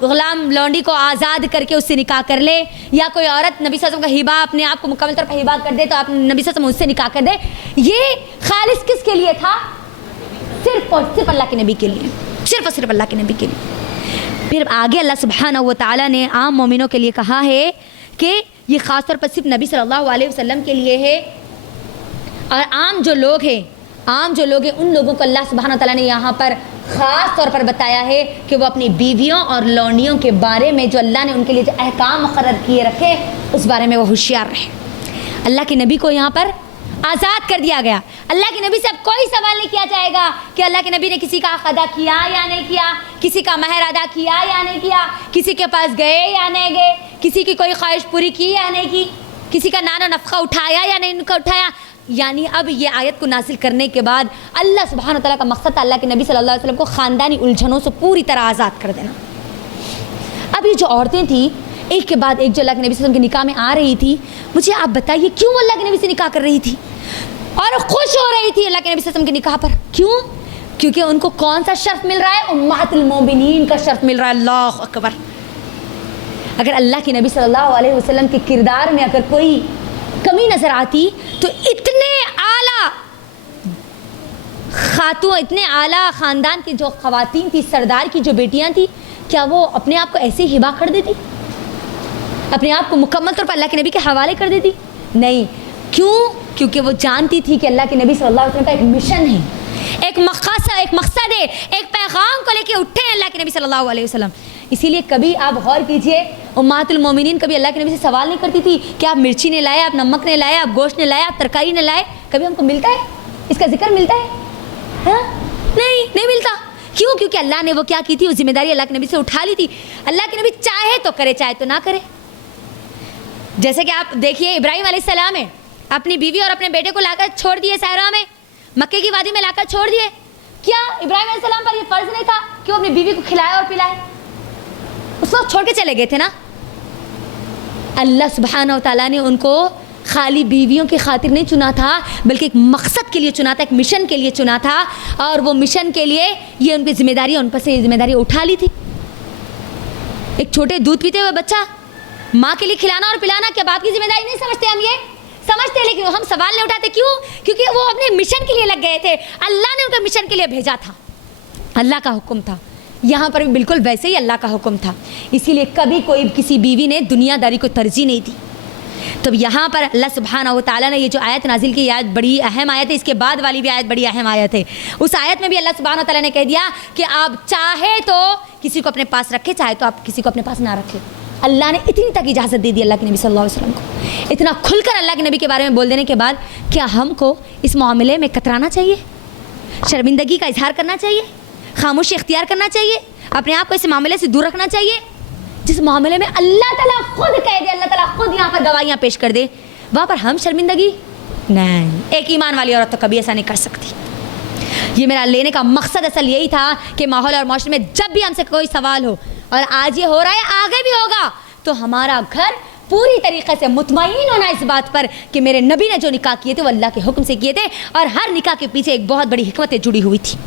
غلام لونڈی کو آزاد کر کے اس سے نکاح کر لے، یا کوئی عورت نبی صلی اللہ علیہ وسلم کا ہبا اپنے آپ کو مکمل طور پر ہبا کر دے تو آپ نبی صلی اللہ علیہ وسلم اس سے نکاح کر دے. یہ خالص کس کے لیے تھا؟ صرف اور صرف اللہ کے نبی کے لیے، صرف اور صرف اللہ کے نبی کے لیے. پھر آگے اللہ سبحانہ و تعالیٰ نے عام مومنوں کے لیے کہا ہے کہ یہ خاص طور پر صرف نبی صلی اللہ علیہ وسلم کے لیے ہے، اور عام جو لوگ ہیں ان لوگوں کو اللہ سبحانہ و تعالیٰ نے یہاں پر خاص طور پر بتایا ہے کہ وہ اپنی بیویوں اور لونڈیوں کے بارے میں جو اللہ نے ان کے لیے جو احکام مقرر کیے رکھے اس بارے میں وہ ہوشیار رہے۔ اللہ کے نبی کو یہاں پر آزاد کر دیا گیا۔ اللہ کے نبی سے اب کوئی سوال نہیں کیا جائے گا کہ اللہ کے نبی نے کسی کا حق ادا کیا یا نہیں کیا، کسی کا مہر ادا کیا یا نہیں کیا، کسی کے پاس گئے یا نہیں گئے، کسی کی کوئی خواہش پوری کی یا نہیں کی، کسی کا نان و نفقہ اٹھایا یا نہیں اٹھایا۔ یعنی اب یہ آیت کو نازل کرنے کے بعد اللہ سبحانہ تعالیٰ کا مقصد تھا اللہ کے نبی صلی اللہ علیہ وسلم کو خاندانی الجھنوں سے پوری طرح آزاد کر دینا۔ اب یہ جو عورتیں تھیں ایک کے بعد ایک جو اللہ کے نبی صلی اللہ علیہ وسلم کے نکاح میں آ رہی تھی، مجھے آپ بتائیے کیوں اللہ کے نبی سے نکاح کر رہی تھی اور خوش ہو رہی تھی اللہ کے نبی صلی اللہ علیہ وسلم کے نکاح پر؟ کیوں؟ کیونکہ ان کو کون سا شرف مل رہا ہے؟ امہات المومنین کا شرف مل رہا ہے۔ اللہ اکبر! اگر اللہ کے نبی صلی اللہ علیہ وسلم کے کردار میں اگر کوئی کمی نظر آتی تو اتنے اعلیٰ خاتون، اتنے اعلیٰ خاندان کی جو خواتین تھی، سردار کی جو بیٹیاں تھیں، کیا وہ اپنے آپ کو ایسے ہی ہبا کر دیتی؟ اپنے آپ کو مکمل طور پر اللہ کے نبی کے حوالے کر دیتی؟ نہیں۔ کیوں؟ کیونکہ وہ جانتی تھی کہ اللہ کے نبی صلی اللہ علیہ وسلم کا ایک مشن ہے، ایک مقصد ہے، ایک پیغام کو لے کے اٹھے ہیں اللہ کے نبی صلی اللہ علیہ وسلم۔ اسی لیے کبھی آپ غور کیجئے، امہات المومنین کبھی اللہ کے نبی سے سوال نہیں کرتی تھی کہ آپ مرچی نے لائے، آپ نمک نے لائے، آپ گوشت نے لائے، آپ ترکاری نے لائے؟ کبھی ہم کو ملتا ہے اس کا ذکر؟ ملتا ہے؟ ہاں نہیں ملتا۔ کیوں؟ کیونکہ اللہ نے وہ کیا کی تھی، وہ ذمہ داری اللہ کے نبی سے اٹھا لی تھی۔ اللہ کے نبی چاہے تو کرے، چاہے تو نہ کرے۔ جیسے کہ آپ دیکھیے ابراہیم علیہ السلام ہے، اپنی بیوی اور اپنے بیٹے کو لا کر چھوڑ دیے صحرا میں، مکے کی وادی میں لا کر چھوڑ دیے۔ کیا ابراہیم علیہ السلام پر یہ فرض نہیں تھا کہ وہ اپنی بیوی کو کھلائے اور پلائے؟ اس وقت چھوڑ کے چلے گئے تھے نا۔ اللہ سبحانہ و تعالیٰ نے ان کو خالی بیویوں کی خاطر نہیں چنا تھا، بلکہ ایک مقصد کے لیے چنا تھا، ایک مشن کے لیے چنا تھا، اور وہ مشن کے لیے یہ ان کی ذمہ داری، ان پر سے یہ ذمہ داری اٹھا لی تھی۔ ایک چھوٹے دودھ پیتے ہوئے بچہ، ماں کے لیے کھلانا اور پلانا کیا باپ کی ذمہ داری نہیں سمجھتے؟ ہم یہ سمجھتے ہیں، لیکن ہم سوال نہیں اٹھاتے۔ کیوں؟ کیونکہ وہ اپنے مشن کے لیے لگ گئے تھے، اللہ نے ان کو مشن کے لیے بھیجا تھا، اللہ کا حکم تھا۔ یہاں پر بھی بالکل ویسے ہی اللہ کا حکم تھا، اسی لیے کبھی کوئی کسی بیوی نے دنیا داری کو ترجیح نہیں دی۔ تو یہاں پر اللہ سبحانہ و تعالیٰ نے یہ جو آیت نازل کی، آیت بڑی اہم آیت ہے، اس کے بعد والی بھی آیت بڑی اہم آیت ہے۔ اس آیت میں بھی اللہ سبحانہ و تعالیٰ نے کہہ دیا کہ آپ چاہے تو کسی کو اپنے پاس رکھے، چاہے تو آپ کسی کو اپنے پاس نہ رکھے۔ اللہ نے اتنی تک اجازت دے دی اللہ کے نبی صلی اللہ علیہ وسلم کو، اتنا کھل کر اللہ کے نبی کے بارے میں بول دینے کے بعد کیا ہم کو اس معاملے میں کترانا چاہیے؟ شرمندگی کا اظہار کرنا چاہیے؟ خاموشی اختیار کرنا چاہیے؟ اپنے آپ کو اس معاملے سے دور رکھنا چاہیے جس معاملے میں اللہ تعالیٰ خود کہہ دے، اللہ تعالیٰ خود یہاں پر گواہیاں پیش کر دے، وہاں پر ہم شرمندگی نہیں؟ ایک ایمان والی عورت تو کبھی ایسا نہیں کر سکتی۔ یہ میرا لینے کا مقصد اصل یہی تھا کہ ماحول اور معاشرے میں جب بھی ہم سے کوئی سوال ہو، اور آج یہ ہو رہا ہے، آگے بھی ہوگا، تو ہمارا گھر پوری طریقے سے مطمئن ہونا اس بات پر کہ میرے نبی نے جو نکاح کیے تھے وہ اللہ کے حکم سے کیے تھے، اور ہر نکاح کے پیچھے ایک بہت بڑی حکمتیں جڑی ہوئی تھی،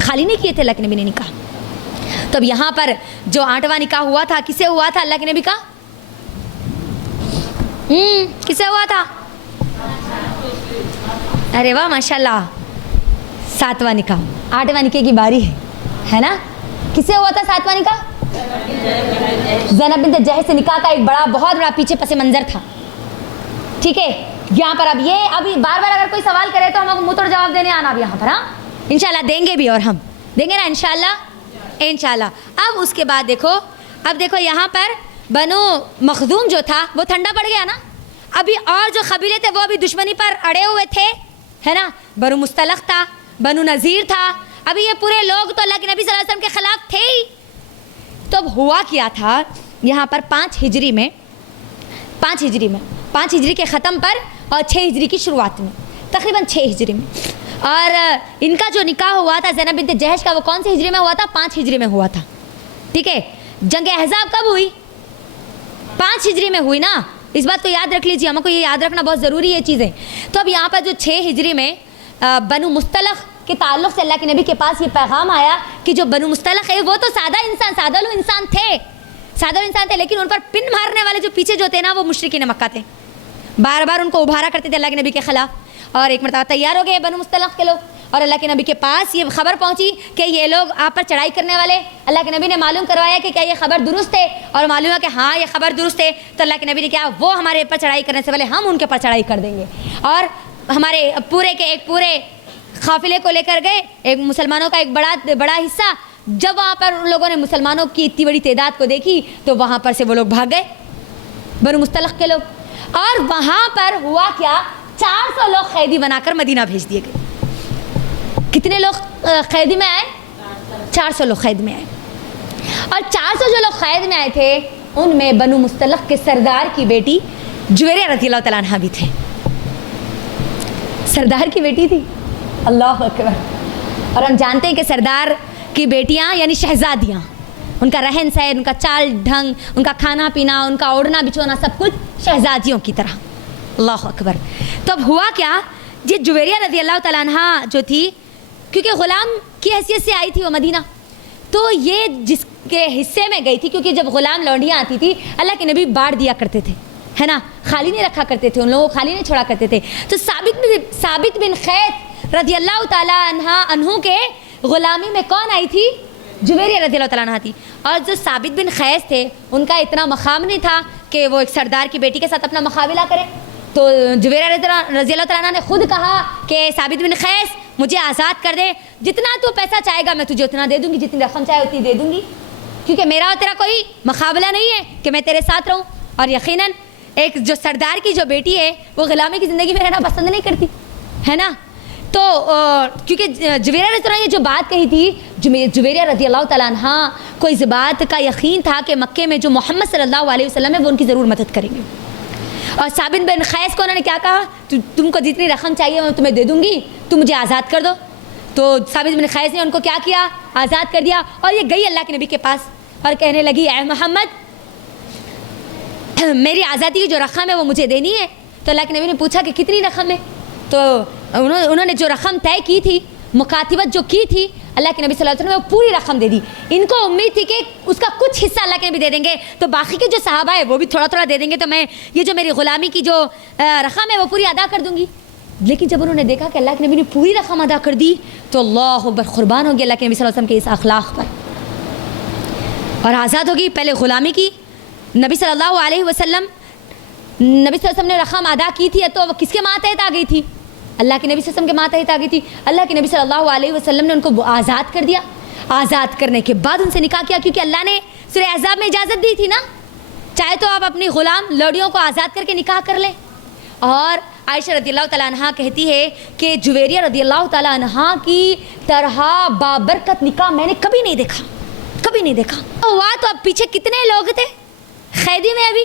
خالی نہیں کیے تھے اللہ کے نبی نے نکاح۔ تو اب یہاں پر جو 8واں نکاح ہوا تھا، کسے ہوا تھا اللہ کے نبی کا؟ کسے ہوا تھا؟ ارے واہ ماشاءاللہ، 7واں نکاح، 8واں نکاح کی باری ہے نا؟ کسے ہوا تھا 7واں نکاح؟ زینب بنت جہش سے نکاح کا ایک بہت بڑا پیچھے پس منظر تھا، ٹھیک ہے؟ یہاں پر اب یہ ابھی بار بار اگر کوئی سوال کرے تو ہم کو منہ توڑ جواب دینے آنا اب یہاں پر، ہاں انشاءاللہ دیں گے بھی، اور ہم دیں گے نا انشاءاللہ۔ اب اس کے بعد دیکھو یہاں پر بنو مخزوم جو تھا وہ ٹھنڈا پڑ گیا نا، ابھی اور جو قبیلے تھے وہ ابھی دشمنی پر اڑے ہوئے تھے، ہے نا؟ بنو مستلق تھا، بنو نذیر تھا، ابھی یہ پورے لوگ تو اللہ کے نبی صلی اللہ علیہ وسلم کے خلاف تھے ہی۔ تو اب ہوا کیا تھا یہاں پر 5 ہجری میں 5 ہجری کے ختم پر اور 6 ہجری کی شروعات میں، تقریباً 6 ہجری میں، اور ان کا جو نکاح ہوا تھا زینب بنت جہش کا وہ کون سی ہجری میں ہوا تھا؟ 5 ہجری میں ہوا تھا، ٹھیک ہے؟ جنگ احزاب کب ہوئی؟ 5 ہجری میں ہوئی نا، اس بات کو یاد رکھ لیجیے، ہم کو یہ یاد رکھنا بہت ضروری ہے چیزیں۔ تو اب یہاں پر جو 6 ہجری میں بنو مستلق کے تعلق سے اللہ کے نبی کے پاس یہ پیغام آیا کہ جو بنو مستلق ہے وہ تو سادہ انسان تھے، لیکن ان پر پن مارنے والے جو پیچھے جو تھے نا وہ مشرکین مکہ تھے، بار بار ان کو ابھارا کرتے تھے اللہ کے نبی کے خلاف، اور ایک مرتبہ تیار ہو گئے بنو مستلق کے لوگ، اور اللہ کے نبی کے پاس یہ خبر پہنچی کہ یہ لوگ آپ پر چڑھائی کرنے والے، اللہ کے نبی نے معلوم کروایا کہ کیا یہ خبر درست ہے، اور معلوم ہے کہ ہاں یہ خبر درست ہے، تو اللہ کے نبی نے کیا وہ ہمارے پر چڑھائی کرنے سے پہلے ہم ان کے پر چڑھائی کر دیں گے، اور ہمارے پورے قافلے کو لے کر گئے، ایک مسلمانوں کا ایک بڑا حصہ۔ جب وہاں پر ان لوگوں نے مسلمانوں کی اتنی بڑی تعداد کو دیکھی تو وہاں پر سے وہ لوگ بھاگ گئے، بنو مستلق کے لوگ، اور وہاں پر ہوا کیا، 400 لوگ قیدی بنا کر مدینہ بھیج دیے گئے۔ کتنے لوگ قیدی میں آئے؟ 400 لوگ قید میں آئے، اور 400 جو لوگ قید میں آئے تھے ان میں بنو مستلق کے سردار کی بیٹی جویریہ رضی اللہ تعالیٰ عنہ بھی تھے۔ سردار کی بیٹی تھی، اللہ اکبر۔ اور ہم جانتے ہیں کہ سردار کی بیٹیاں یعنی شہزادیاں، ان کا رہن سہن، ان کا چال ڈھنگ، ان کا کھانا پینا، ان کا اوڑھنا بچھونا سب کچھ شہزادیوں کی طرح، اللہ اکبر۔ تو اب ہوا کیا، یہ جویریہ رضی اللہ تعالیٰ عنہ جو تھی، کیونکہ غلام کی حیثیت سے آئی تھی وہ مدینہ، تو یہ جس کے حصے میں گئی تھی، کیونکہ جب غلام لونڈیاں آتی تھی اللہ کے نبی بانٹ دیا کرتے تھے، ہے نا، خالی نہیں رکھا کرتے تھے، ان لوگوں کو خالی نہیں چھوڑا کرتے تھے۔ تو ثابت بن قیس رضی اللہ تعالیٰ عنہ کے غلامی میں کون آئی تھی؟ جویریہ رضی اللہ تعالیٰ عنہ تھی۔ اور جو ثابت بن قیس تھے ان کا اتنا مقام نہیں تھا کہ وہ ایک سردار کی بیٹی کے ساتھ اپنا مقابلہ کرے، تو جویریہ رضی اللہ تعالیٰ عنہ نے خود کہا کہ ثابت بن قیس مجھے آزاد کر دے، جتنا تو پیسہ چاہے گا میں تجھے اتنا دے دوں گی، جتنی رقم چاہے اتنی دے دوں گی، کیونکہ میرا اور تیرا کوئی مقابلہ نہیں ہے کہ میں تیرے ساتھ رہوں۔ اور یقیناً ایک جو سردار کی جو بیٹی ہے وہ غلامی کی زندگی میں رہنا پسند نہیں کرتی، ہے نا۔ تو کیونکہ جویریہ رضی اللہ عنہ یہ جو بات کہی تھی، جویریہ رضی اللہ تعالیٰ عنہ کو اس بات کا یقین تھا کہ مکے میں جو محمد صلی اللہ علیہ وسلم ہے وہ ان کی ضرور مدد کریں گے۔ اور ثابت بن قیس کو انہوں نے کیا کہا، تم کو جتنی رقم چاہیے میں تمہیں دے دوں گی، تم مجھے آزاد کر دو۔ تو ثابت بن قیس نے ان کو کیا کیا، آزاد کر دیا، اور یہ گئی اللہ کے نبی کے پاس اور کہنے لگی اے محمد میری آزادی کی جو رقم ہے وہ مجھے دینی ہے۔ تو اللہ کے نبی نے پوچھا کہ کتنی رقم ہے، تو انہوں نے جو رقم طے کی تھی، مکاتبت جو کی تھی، اللہ کے نبی صلی اللہ علیہ وسلم نے وہ پوری رقم دے دی۔ ان کو امید تھی کہ اس کا کچھ حصہ اللہ کے نبی دے دیں گے تو باقی کے جو صحابہ ہے وہ بھی تھوڑا تھوڑا دے دیں گے، تو میں یہ جو میری غلامی کی جو رقم ہے وہ پوری ادا کر دوں گی۔ لیکن جب انہوں نے دیکھا کہ اللہ کے نبی نے پوری رقم ادا کر دی تو اللہ اکبر، قربان ہو گیا اللہ کے نبی صلی اللہ علیہ وسلم کے اس اخلاق پر، اور آزاد ہوگی۔ پہلے غلامی کی، نبی صلی اللہ علیہ وسلم نے رقم ادا کی تھی تو وہ کس کے ماتحت آ گئی تھی؟ اللہ کے نبی صلی اللہ علیہ وسلم کے ماتحت آ گئی تھی۔ اللہ کے نبی صلی اللہ علیہ وسلم نے ان کو آزاد کر دیا۔ آزاد کرنے کے بعد ان سے نکاح کیا، کیونکہ اللہ نے سورہ احزاب میں اجازت دی تھی نا، چاہے تو آپ اپنی غلام لوڈیوں کو آزاد کر کے نکاح کر لیں۔ اور عائشہ رضی اللہ تعالیٰ عنہ کہتی ہے کہ جویریہ رضی اللہ تعالیٰ عنہ کی طرح بابرکت نکاح میں نے کبھی نہیں دیکھا، کبھی نہیں دیکھا۔ ہوا تو اب پیچھے کتنے لوگ تھے قیدی میں ابھی،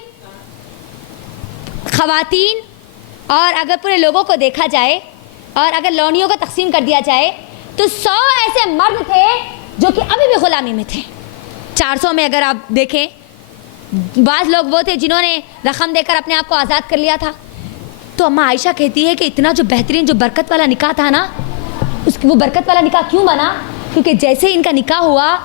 خواتین، اور اگر پورے لوگوں کو دیکھا جائے اور اگر لونڈیوں کو تقسیم کر دیا جائے تو 100 ایسے مرد تھے جو کہ ابھی بھی غلامی میں تھے۔ 400 میں اگر آپ دیکھیں، بعض لوگ وہ تھے جنہوں نے رقم دے کر اپنے آپ کو آزاد کر لیا تھا۔ تو اماں عائشہ کہتی ہے کہ اتنا جو بہترین جو برکت والا نکاح تھا نا، وہ برکت والا نکاح کیوں بنا؟ کیونکہ جیسے ان کا نکاح ہوا،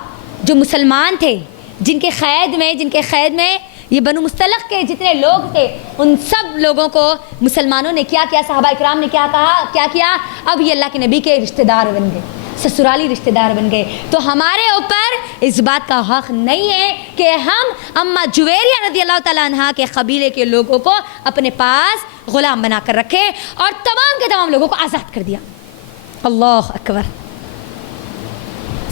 جو مسلمان تھے جن کے قید میں یہ بنو مستلق کے جتنے لوگ تھے، ان سب لوگوں کو مسلمانوں نے کیا کیا، صحابہ اکرام نے کیا کیا، اب یہ اللہ کے نبی کے رشتہ دار بن گئے، سسرالی رشتہ دار بن گئے۔ تو ہمارے اوپر اس بات کا حق نہیں ہے کہ ہم اماں جویریہ رضی اللہ تعالیٰ عنہ کے قبیلے کے لوگوں کو اپنے پاس غلام بنا کر رکھے اور تمام کے تمام لوگوں کو آزاد کر دیا۔ اللہ اکبر،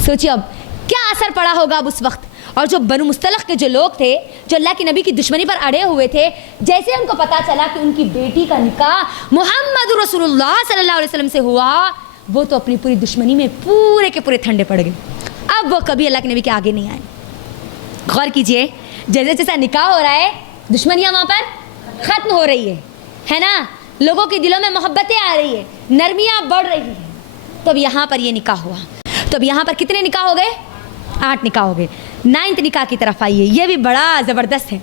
سوچیے اب کیا اثر پڑا ہوگا اب اس وقت۔ اور جو بنو مستلق کے جو لوگ تھے جو اللہ کے نبی کی دشمنی پر اڑے ہوئے تھے، جیسے ان کو پتا چلا کہ ان کی بیٹی کا نکاح محمد رسول اللہ صلی اللہ علیہ وسلم سے ہوا، وہ تو اپنی پوری دشمنی میں پورے کے پورے ٹھنڈے پڑ گئے۔ اب وہ کبھی اللہ کے نبی کے آگے نہیں آئے۔ غور کیجئے، جیسے جیسا نکاح ہو رہا ہے دشمنیاں وہاں پر ختم ہو رہی ہے نا، لوگوں کے دلوں میں محبتیں آ رہی ہے، نرمیاں بڑھ رہی ہیں۔ تو اب یہاں پر یہ نکاح ہوا، تو اب یہاں پر کتنے نکاح ہو گئے؟ 8 نکاح ہو گئے۔ 9th نکاح کی طرف آئیے، یہ بھی بڑا زبردست ہے۔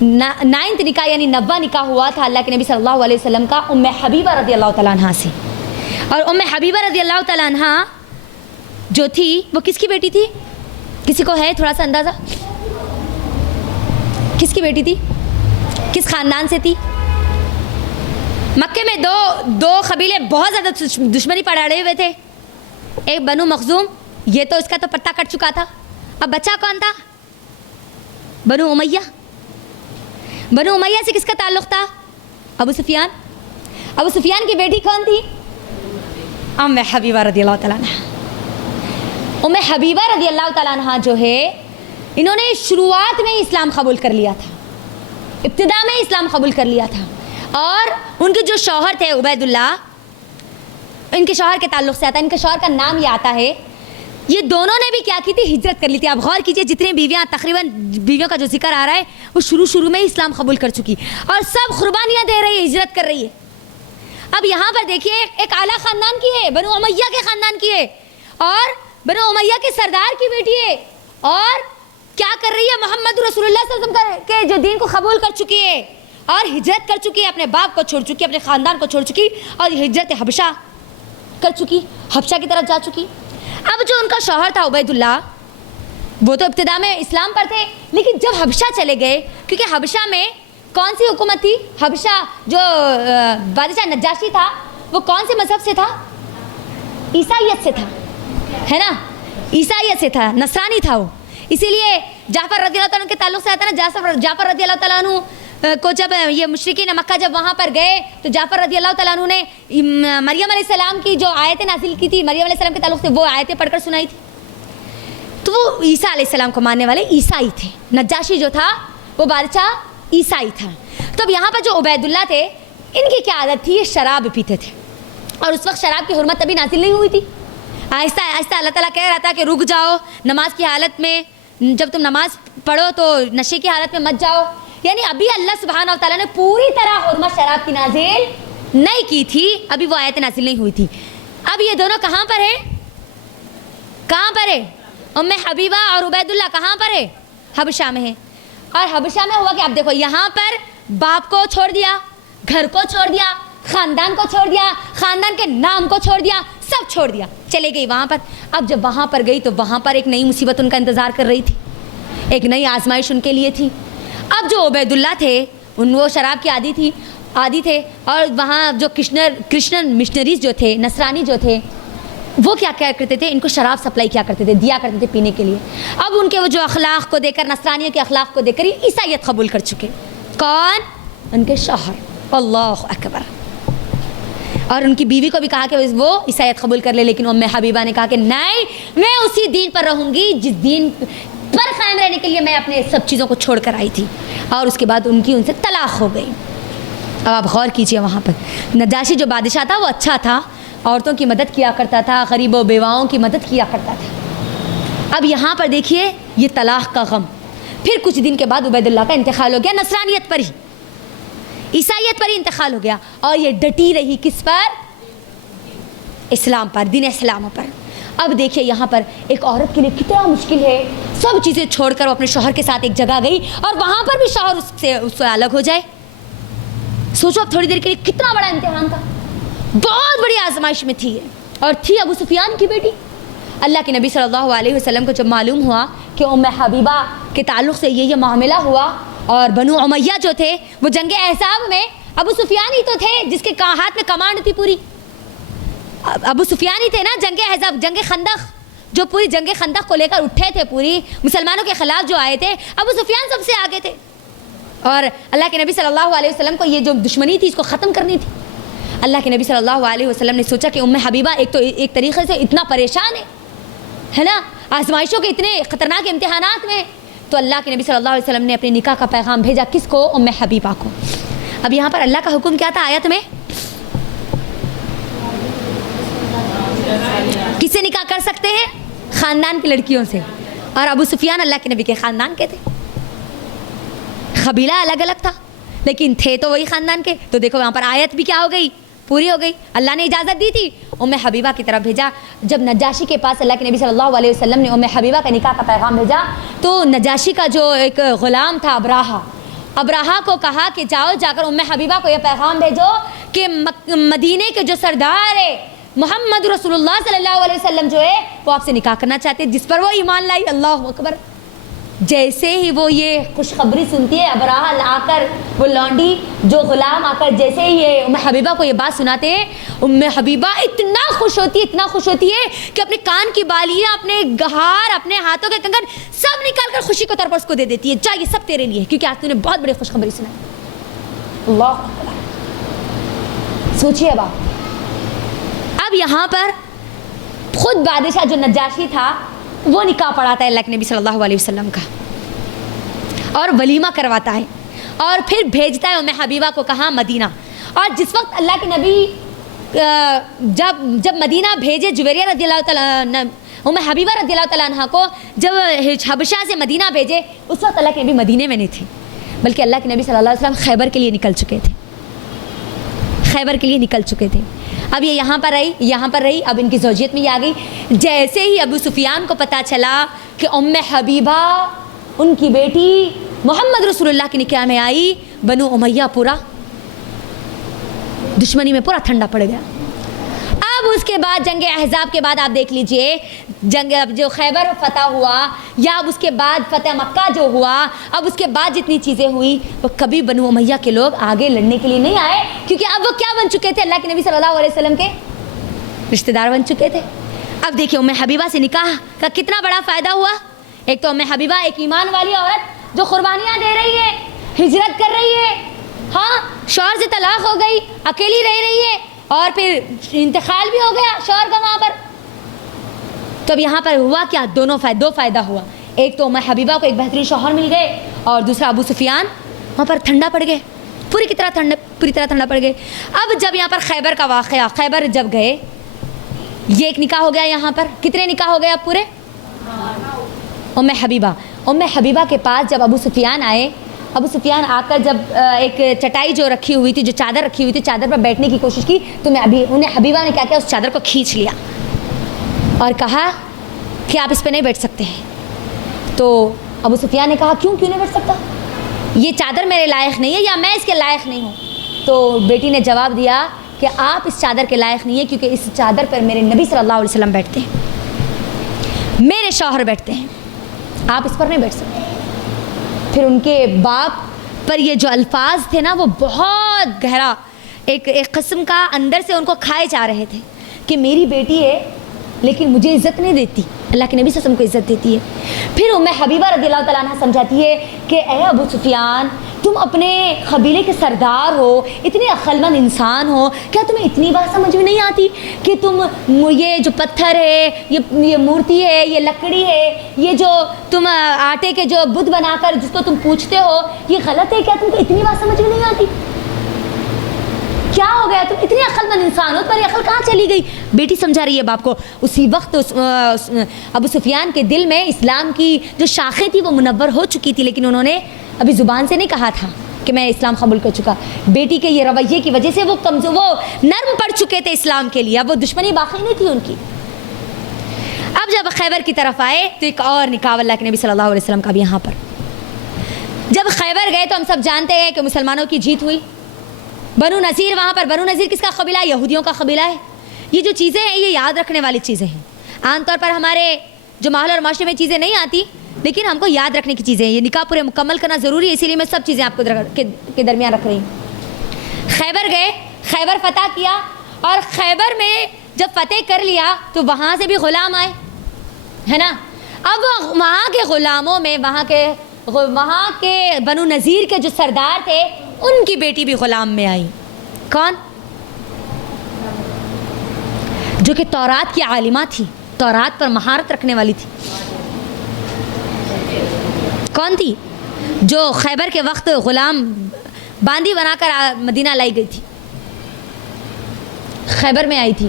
9th نکاح یعنی 90واں نکاح ہوا تھا اللہ کے نبی صلی اللہ علیہ وسلم کا ام حبیبہ رضی اللہ تعالیٰ عنہ سے۔ اور ام حبیبہ رضی اللہ تعالیٰ عنہ جو تھی وہ کس کی بیٹی تھی؟ کسی کو ہے تھوڑا سا اندازہ کس کی بیٹی تھی، کس خاندان سے تھی؟ مکے میں دو قبیلے بہت زیادہ دشمنی پر اڑے ہوئے تھے. ایک بنو مخزوم, یہ تو اس کا تو پتہ کٹ چکا تھا. اب بچہ کون تھا؟ بنو امیہ. بنو امیہ سے کس کا تعلق تھا؟ ابو سفیان. ابو سفیان کی بیٹی کون تھی؟ ام حبیبہ رضی اللہ تعالیٰ عنہ. ام حبیبہ رضی اللہ تعالیٰ عنہ جو ہے, انہوں نے شروعات میں اسلام قبول کر لیا تھا, ابتدا میں اسلام قبول کر لیا تھا. اور ان کے جو شوہر تھے عبید اللہ, ان کے شوہر کے تعلق سے آتا ہے, ان کے شوہر کا نام یہ آتا ہے. یہ دونوں نے بھی کیا کی تھی؟ ہجرت کر لی تھی. آپ غور کیجئے, جتنے بیویاں, تقریباً بیویوں کا جو ذکر آ رہا ہے وہ شروع میں اسلام قبول کر چکی, اور سب قربانیاں دے رہی ہے, ہجرت کر رہی ہے. اب یہاں پر دیکھیے, ایک اعلیٰ خاندان کی ہے, بنو امیہ کے خاندان کی ہے, اور بنو امیہ کے سردار کی بیٹی ہے, اور کیا کر رہی ہے؟ محمد رسول اللہ صلی اللہ علیہ وسلم کے جو دین کو قبول کر چکی ہے, اور ہجرت کر چکی ہے, اپنے باپ کو چھوڑ چکی, اپنے خاندان کو چھوڑ چکی, اور ہجرت حبشہ کر چکی, حبشہ کی طرف جا چکی. اب جو ان کا شوہر تھا عبید اللہ, وہ تو ابتدا میں اسلام پر تھے, لیکن جب حبشہ چلے گئے, کیونکہ حبشہ میں کون سی حکومت تھی؟ حبشہ جو بادشاہ نجاشی تھا, وہ کون سے مذہب سے تھا؟ عیسائیت سے تھا, ہے نا, عیسائیت سے تھا, نصرانی تھا وہ. اسی لیے جعفر رضی اللہ تعالیٰ عنہ کے تعلق سے آتا ہے نا, جعفر رضی اللہ تعالیٰ عنہ کو جب یہ مشرکین مکہ جب وہاں پر گئے, تو جعفر رضی اللہ تعالیٰ عنہ نے مریم علیہ السلام کی جو آیتیں نازل کی تھی, مریم علیہ السلام کے تعلق سے وہ آیتیں پڑھ کر سنائی تھی. تو وہ عیسیٰ علیہ السلام کو ماننے والے عیسائی تھے. نجاشی جو تھا وہ بادشاہ عیسائی تھا. تو اب یہاں پر جو عبید اللہ تھے, ان کی کیا عادت تھی؟ یہ شراب پیتے تھے, اور اس وقت شراب کی حرمت ابھی نازل نہیں ہوئی تھی. آہستہ آہستہ اللہ تعالیٰ کہہ رہا تھا کہ رک جاؤ, نماز کی حالت میں, جب تم نماز پڑھو تو نشے کی حالت میں مت جاؤ. یعنی ابھی اللہ سبحانہ و تعالیٰ نے پوری طرح حرمت شراب کی نازل نہیں کی تھی, ابھی وہ آیت نازل نہیں ہوئی تھی. اب یہ دونوں کہاں پر ہے؟ کہاں پر ہے؟ ام حبیبہ اور عبید اللہ کہاں پر ہے؟ حبشہ میں ہے. اور حبشہ میں ہوا کہ اب دیکھو, یہاں پر باپ کو چھوڑ دیا, گھر کو چھوڑ دیا, خاندان کو چھوڑ دیا, خاندان کے نام کو چھوڑ دیا, سب چھوڑ دیا, چلے گئی وہاں پر. اب جب وہاں پر گئی تو وہاں پر ایک نئی مصیبت ان کا انتظار کر رہی تھی, ایک نئی آزمائش ان کے لیے تھی. اب جو عبید اللہ تھے, وہ شراب کی عادی تھے, اور وہاں جو کرسچن مشنریز جو تھے, نصرانی جو تھے, وہ کیا کرتے تھے؟ ان کو شراب سپلائی کیا کرتے تھے, دیا کرتے تھے پینے کے لیے. اب ان کے وہ جو اخلاق کو دے کر, نصرانیوں کے اخلاق کو دے کر عیسائیت قبول کر چکے. کون؟ ان کے شوہر. اللہ اکبر. اور ان کی بیوی کو بھی کہا کہ وہ عیسائیت قبول کر لے, لیکن ام حبیبہ نے کہا کہ نہیں, میں اسی دین پر رہوں گی جس دین پر قائم رہنے کے لیے میں اپنے سب چیزوں کو چھوڑ کر آئی تھی. اور اس کے بعد ان سے طلاق ہو گئی. اب آپ غور کیجئے, وہاں پر نجاشی جو بادشاہ تھا وہ اچھا تھا, عورتوں کی مدد کیا کرتا تھا, غریب و بیواؤں کی مدد کیا کرتا تھا. اب یہاں پر دیکھیے یہ طلاق کا غم. پھر کچھ دن کے بعد عبید اللہ کا انتقال ہو گیا, نصرانیت پر ہی, عیسائیت پر ہی انتقال ہو گیا, اور یہ ڈٹی رہی کس پر؟ اسلام پر, دین اسلام پر. اب دیکھیے یہاں پر ایک عورت کے لیے کتنا مشکل ہے, سب چیزیں چھوڑ کر وہ اپنے شوہر کے ساتھ ایک جگہ گئی, اور وہاں پر بھی شوہر اس سے الگ ہو جائے. سوچو اب تھوڑی دیر کے لیے کتنا بڑا امتحان تھا, بہت بڑی آزمائش میں تھی. اور تھی ابو سفیان کی بیٹی. اللہ کے نبی صلی اللہ علیہ وسلم کو جب معلوم ہوا کہ ام حبیبہ کے تعلق سے یہ معاملہ ہوا, اور بنو امیہ جو تھے وہ جنگ احزاب میں ابو سفیان ہی تو تھے جس کے ہاتھ میں کمانڈ تھی پوری. ابو سفیان ہی تھے نا جنگ احزاب, جنگ خندق, جو پوری جنگ خندق کو لے کر اٹھے تھے, پوری مسلمانوں کے خلاف جو آئے تھے, ابو سفیان سب سے آگے تھے. اور اللہ کے نبی صلی اللہ علیہ وسلم کو یہ جو دشمنی تھی اس کو ختم کرنی تھی. اللہ کے نبی صلی اللہ علیہ وسلم نے سوچا کہ ام حبیبہ ایک طریقے سے اتنا پریشان ہے نا, آزمائشوں کے اتنے خطرناک امتحانات میں, تو اللہ کے نبی صلی اللہ علیہ وسلم نے اپنے نکاح کا پیغام بھیجا کس کو؟ ام حبیبہ کو. اب یہاں پر اللہ کا حکم کیا تھا آیت میں؟ کس سے نکاح کر سکتے ہیں؟ خاندان کی لڑکیوں سے. اور ابو سفیان اللہ کے نبی کے خاندان کے تھے, قبیلہ الگ الگ تھا لیکن تھے تو وہی خاندان کے. تو دیکھو وہاں پر آیت بھی کیا ہو گئی؟ پوری ہو گئی. اللہ نے اجازت دی تھی, ام حبیبہ کی طرف بھیجا. جب نجاشی کے پاس اللہ کے نبی صلی اللہ علیہ وسلم نے ام حبیبہ کا نکاح کا پیغام بھیجا, تو نجاشی کا جو ایک غلام تھا ابراہا کو کہا کہ جاؤ جا کر ام حبیبہ کو یہ پیغام بھیجو کہ مدینے کے جو سردار ہے محمد رسول اللہ صلی اللہ علیہ وسلم جو ہے وہ آپ سے نکاح کرنا چاہتے ہیں, جس پر وہ ایمان لائی. اللہ اکبر. جیسے ہی وہ یہ خوشخبری سنتی ہے، ابراہ آ کر وہ لونڈی جو غلام آ کر جیسے ہی یہ ام حبیبہ کو یہ بات سناتے ہیں، ام حبیبہ اتنا خوش ہوتی ہے کہ اپنے کان کی بالیاں، اپنے گہار، اپنے ہاتھوں کے کنگن سب نکال کر خوشی کے طور پر اس کو دے دیتی ہے، جا یہ سب تیرے لیے، کیونکہ آج تو نے بہت بڑی خوشخبری سنائی۔ اللہ سوچیے اب یہاں پر خود بادشاہ جو نجاشی تھا وہ نکاح پڑھاتا ہے اللہ کے نبی صلی اللہ علیہ وسلم کا، اور ولیمہ کرواتا ہے، اور پھر بھیجتا ہے ام حبیبہ کو کہاں؟ مدینہ۔ اور جس وقت اللہ کے نبی جب مدینہ بھیجے جویریہ رضی اللہ تعالیٰ ام حبیبہ رضی اللہ تعالیٰ عنہ کو جب حبشہ سے مدینہ بھیجے، اس وقت اللہ کے نبی مدینے میں نہیں تھے، بلکہ اللہ کے نبی صلی اللہ علیہ وسلم خیبر کے لیے نکل چکے تھے۔ اب یہ یہاں پر رہی، اب ان کی زوجیت میں یہ آ گئی۔ جیسے ہی ابو سفیان کو پتہ چلا کہ ام حبیبہ ان کی بیٹی محمد رسول اللہ کے نکاح میں آئی، بنو امیہ پورا دشمنی میں پورا ٹھنڈا پڑ گیا۔ اب اس کے بعد جنگ احزاب کے بعد آپ دیکھ لیجئے، جنگ جو خیبر فتح ہوا، یا اب اس کے بعد فتح مکہ جو ہوا، اب اس کے بعد جتنی چیزیں ہوئی، وہ کبھی بنو امیہ کے لوگ آگے لڑنے کے لیے نہیں آئے، کیونکہ اب وہ کیا بن چکے تھے؟ اللہ کے نبی صلی اللہ علیہ وسلم کے رشتہ دار بن چکے تھے۔ اب دیکھیں ام حبیبہ سے نکاح کا کتنا بڑا فائدہ ہوا۔ ایک تو ام حبیبہ ایک ایمان والی عورت جو قربانیاں دے رہی ہے، ہجرت کر رہی ہے، ہاں شوہر سے طلاق ہو گئی، اکیلی رہ رہی ہے، اور پھر انتقال بھی ہو گیا شوہر کا وہاں پر۔ تو اب یہاں پر ہوا کیا؟ دو فائدہ ہوا۔ ایک تو ام حبیبہ کو ایک بہترین شوہر مل گئے، اور دوسرا ابو سفیان وہاں پر ٹھنڈا پڑ گئے، پوری طرح ٹھنڈا پڑ گئے۔ اب جب یہاں پر خیبر کا واقعہ، خیبر جب گئے، یہ ایک نکاح ہو گیا، یہاں پر کتنے نکاح ہو گئے اب پورے؟ ام حبیبہ کے پاس جب ابو سفیان آئے، ابو سفیان آ کر جب ایک چٹائی جو رکھی ہوئی تھی، جو چادر رکھی ہوئی تھی، چادر پر بیٹھنے کی کوشش کی، تو انہیں حبیبہ نے کیا کیا؟ اس چادر کو کھینچ لیا اور کہا کہ آپ اس پہ نہیں بیٹھ سکتے ہیں۔ تو ابو سفیان نے کہا کیوں نہیں بیٹھ سکتا؟ یہ چادر میرے لائق نہیں ہے، یا میں اس کے لائق نہیں ہوں؟ تو بیٹی نے جواب دیا کہ آپ اس چادر کے لائق نہیں ہیں، کیونکہ اس چادر پر میرے نبی صلی اللہ علیہ وسلم بیٹھتے ہیں، میرے شوہر بیٹھتے ہیں، آپ اس پر نہیں بیٹھ سکتے۔ پھر ان کے باپ پر یہ جو الفاظ تھے نا، وہ بہت گہرا ایک قسم کا اندر سے ان کو کھائے جا رہے تھے کہ میری بیٹی ہے لیکن مجھے عزت نہیں دیتی، اللہ کے نبی صلی اللہ علیہ وسلم کو عزت دیتی ہے۔ پھر ام حبیبہ رضی اللہ تعالیٰ عنہ سمجھاتی ہے کہ اے ابو سفیان، تم اپنے قبیلے کے سردار ہو، اتنے عقلمند انسان ہو، کیا تمہیں اتنی بات سمجھ میں نہیں آتی کہ تم یہ جو پتھر ہے، یہ مورتی ہے، یہ لکڑی ہے، یہ جو تم آٹے کے جو بت بنا کر جس کو تم پوچھتے ہو، یہ غلط ہے؟ کیا تم کو اتنی بات سمجھ میں نہیں آتی؟ کیا ہو گیا؟ تم اتنے عقلمند انسان ہو، تمہاری عقل کہاں چلی گئی؟ بیٹی سمجھا رہی ہے باپ کو۔ اسی وقت ابو سفیان کے دل میں اسلام کی جو شاخیں تھی وہ منور ہو چکی تھی، لیکن انہوں نے ابھی زبان سے نہیں کہا تھا کہ میں اسلام قبول کر چکا۔ بیٹی کے یہ رویے کی وجہ سے وہ نرم پڑ چکے تھے اسلام کے لیے، اب وہ دشمنی باقی نہیں تھی ان کی۔ اب جب خیبر کی طرف آئے تو ایک اور نکاح اللہ کے نبی صلی اللہ علیہ وسلم کا بھی یہاں پر۔ جب خیبر گئے تو ہم سب جانتے ہیں کہ مسلمانوں کی جیت ہوئی۔ بنو نذیر، وہاں پر بنو نذیر کس کا قبیلہ ہے؟ یہودیوں کا قبیلہ ہے۔ یہ جو چیزیں ہیں یہ یاد رکھنے والی چیزیں ہیں، عام طور پر ہمارے جو ماحول اور معاشرے میں چیزیں نہیں آتی، لیکن ہم کو یاد رکھنے کی چیزیں ہیں۔ یہ نکاح پورے مکمل کرنا ضروری ہے، اسی لیے میں سب چیزیں آپ کو کے درمیان رکھ رہی ہوں۔ خیبر گئے، خیبر فتح کیا، اور خیبر میں جب فتح کر لیا تو وہاں سے بھی غلام آئے، ہے نا۔ اب وہاں کے غلاموں میں وہاں کے بنو نذیر کے جو سردار تھے، ان کی بیٹی بھی غلام میں آئی۔ کون؟ جو کہ تورات کی عالمہ تھی، تورات پر مہارت رکھنے والی تھی۔ کون تھی؟ جو خیبر کے وقت غلام باندی بنا کر مدینہ لائی گئی تھی، خیبر میں آئی تھی،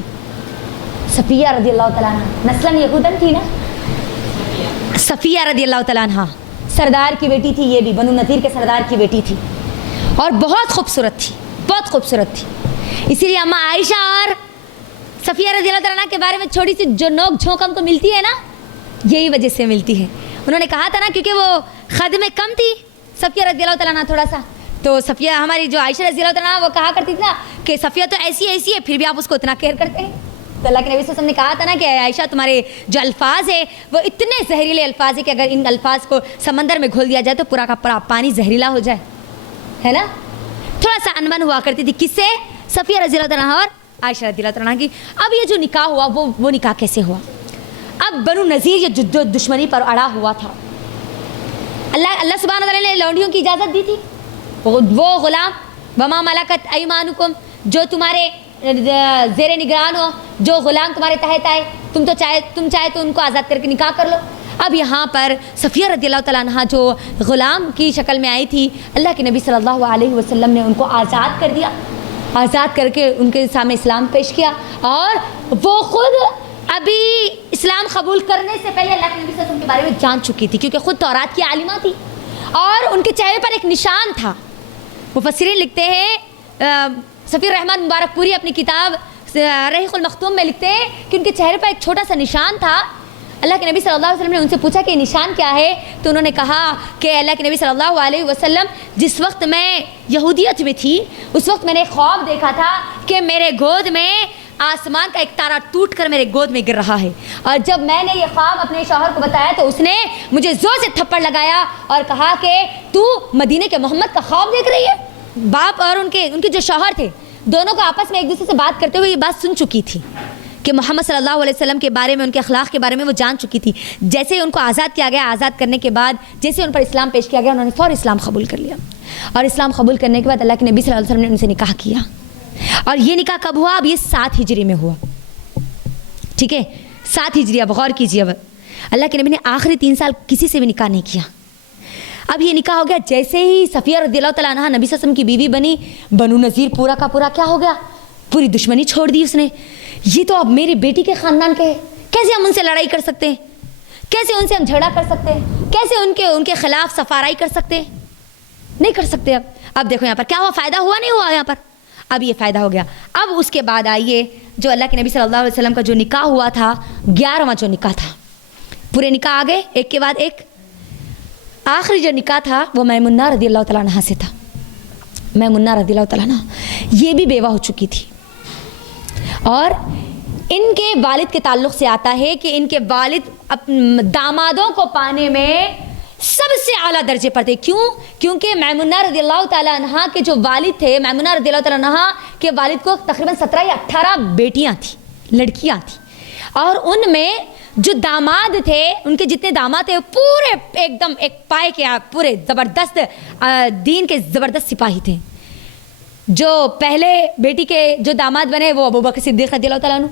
صفیہ رضی اللہ تعالیٰ عنہ، نسلاً یہودن تھی نا، صفیہ رضی اللہ تعالیٰ عنہ سردار کی بیٹی تھی، یہ بھی بنو نذیر کے سردار کی بیٹی تھی، اور بہت خوبصورت تھی، بہت خوبصورت تھی۔ اسی لیے اماں عائشہ اور صفیہ رضی اللہ تعالیٰ عنہ کے بارے میں تھوڑی سی جو نوک جھونک ہم کو ملتی ہے نا، یہی وجہ سے ملتی ہے۔ انہوں نے کہا تھا نا، کیونکہ وہ خد میں کم تھی صفیہ رضی اللہ تعالیٰ عنہ تھوڑا سا، تو صفیہ ہماری جو عائشہ رضی اللہ تعالیٰ عنہ وہ کہا کرتی تھی نا کہ صفیہ تو ایسی ہے پھر بھی آپ اس کو اتنا کیئر کرتے ہیں، تو اللہ کے نبی صلی اللہ علیہ وسلم نے کہا تھا نا کہ عائشہ تمہارے جو الفاظ ہے وہ اتنے زہریلے الفاظ ہیں کہ اگر ان الفاظ کو سمندر میں گھول دیا جائے تو پورا کا پورا پانی زہریلا ہو جائے، ہے نا. تھوڑا سا انبن ہوا کرتی تھی کس سے؟ صفیہ رضی اللہ عنہا اور عائشہ رضی اللہ عنہا کی. اب یہ جو نکاح ہوا وہ نکاح کیسے ہوا؟ اب بنو نذیر یہ جد و دشمنی پر اڑا ہوا تھا. اللہ سبحانہ وتعالی نے لونڈیوں کی اجازت دی تھی. وہ غلام وما ملکت ایمانکم، جو تمہارے زیر نگران ہو، جو غلام تمہارے تحت آئے، تم چاہے تو ان کو آزاد کر کے نکاح کر لو. اب یہاں پر صفیہ رضی اللہ تعالیٰ عنہ جو غلام کی شکل میں آئی تھی، اللہ کے نبی صلی اللہ علیہ وسلم نے ان کو آزاد کر دیا. آزاد کر کے ان کے سامنے اسلام پیش کیا، اور وہ خود ابھی اسلام قبول کرنے سے پہلے اللہ کے نبی صلی اللہ علیہ وسلم کے بارے میں جان چکی تھی، کیونکہ خود تورات کی عالمہ تھی اور ان کے چہرے پر ایک نشان تھا. مفسرین لکھتے ہیں، صفی الرحمن مبارک پوری اپنی کتاب رحیق المختوم میں لکھتے ہیں کہ ان کے چہرے پر ایک چھوٹا سا نشان تھا. اللہ کے نبی صلی اللہ علیہ وسلم نے ان سے پوچھا کہ نشان کیا ہے، تو انہوں نے کہا کہ اللہ کے نبی صلی اللہ علیہ وسلم، جس وقت میں یہودیت میں تھی اس وقت میں نے خواب دیکھا تھا کہ میرے گود میں آسمان کا ایک تارا ٹوٹ کر میرے گود میں گر رہا ہے، اور جب میں نے یہ خواب اپنے شوہر کو بتایا تو اس نے مجھے زور سے تھپڑ لگایا اور کہا کہ تو مدینے کے محمد کا خواب دیکھ رہی ہے. باپ اور ان کے جو شوہر تھے دونوں کو آپس میں ایک دوسرے سے بات کرتے ہوئے یہ بات سن چکی تھی کہ محمد صلی اللہ علیہ وسلم کے بارے میں، ان کے اخلاق کے بارے میں وہ جان چکی تھی. جیسے ان کو آزاد کیا گیا، آزاد کرنے کے بعد جیسے ان پر اسلام پیش کیا گیا، انہوں نے فوراً اسلام قبول کر لیا. اور اسلام قبول کرنے کے بعد اللہ کے نبی صلی اللہ علیہ وسلم نے ان سے نکاح کیا. اور یہ نکاح کب ہوا؟ اب یہ 7 ہجری میں ہوا. ٹھیک ہے، 7 ہجری. اب غور کیجیے، اب اللہ کے نبی نے آخری 3 سال کسی سے بھی نکاح نہیں کیا. اب یہ نکاح ہو گیا. جیسے ہی صفیہ رضی اللہ تعالیٰ عنہا نبی صلی اللہ علیہ وسلم کی بیوی بنی، بنو نذیر پورا کا پورا کیا ہو گیا؟ پوری دشمنی چھوڑ دی اس نے. یہ تو اب میری بیٹی کے خاندان کے ہیں، کیسے ہم ان سے لڑائی کر سکتے ہیں؟ کیسے ان سے ہم جھگڑا کر سکتے ہیں؟ کیسے ان کے خلاف سفارائی کر سکتے ہیں؟ نہیں کر سکتے. اب دیکھو یہاں پر کیا ہوا، فائدہ ہوا نہیں ہوا یہاں پر. اب یہ فائدہ ہو گیا. اب اس کے بعد آئیے جو اللہ کے نبی صلی اللہ علیہ وسلم کا جو نکاح ہوا تھا، 11واں جو نکاح تھا. پورے نکاح آ گئے ایک کے بعد ایک. آخری جو نکاح تھا وہ میمونہ رضی اللہ تعالیٰ عنہا سے تھا. میمونہ رضی اللہ تعالیٰ عنہا یہ بھی بیوہ ہو چکی تھی، اور ان کے والد کے تعلق سے آتا ہے کہ ان کے والد دامادوں کو پانے میں سب سے اعلیٰ درجے پر تھے. کیوں؟ کیونکہ میمونہ رضی اللہ تعالیٰ عنہا کے جو والد تھے، میمونہ رضی اللہ تعالیٰ عنہا کے والد کو تقریباً 17 یا 18 بیٹیاں تھیں، لڑکیاں تھیں، اور ان میں جو داماد تھے، ان کے جتنے داماد تھے پورے ایک دم ایک پائے کے پورے زبردست دین کے زبردست سپاہی تھے. جو پہلے بیٹی کے جو داماد بنے وہ ابوبکر صدیق رضی اللہ تعالیٰ عنہ،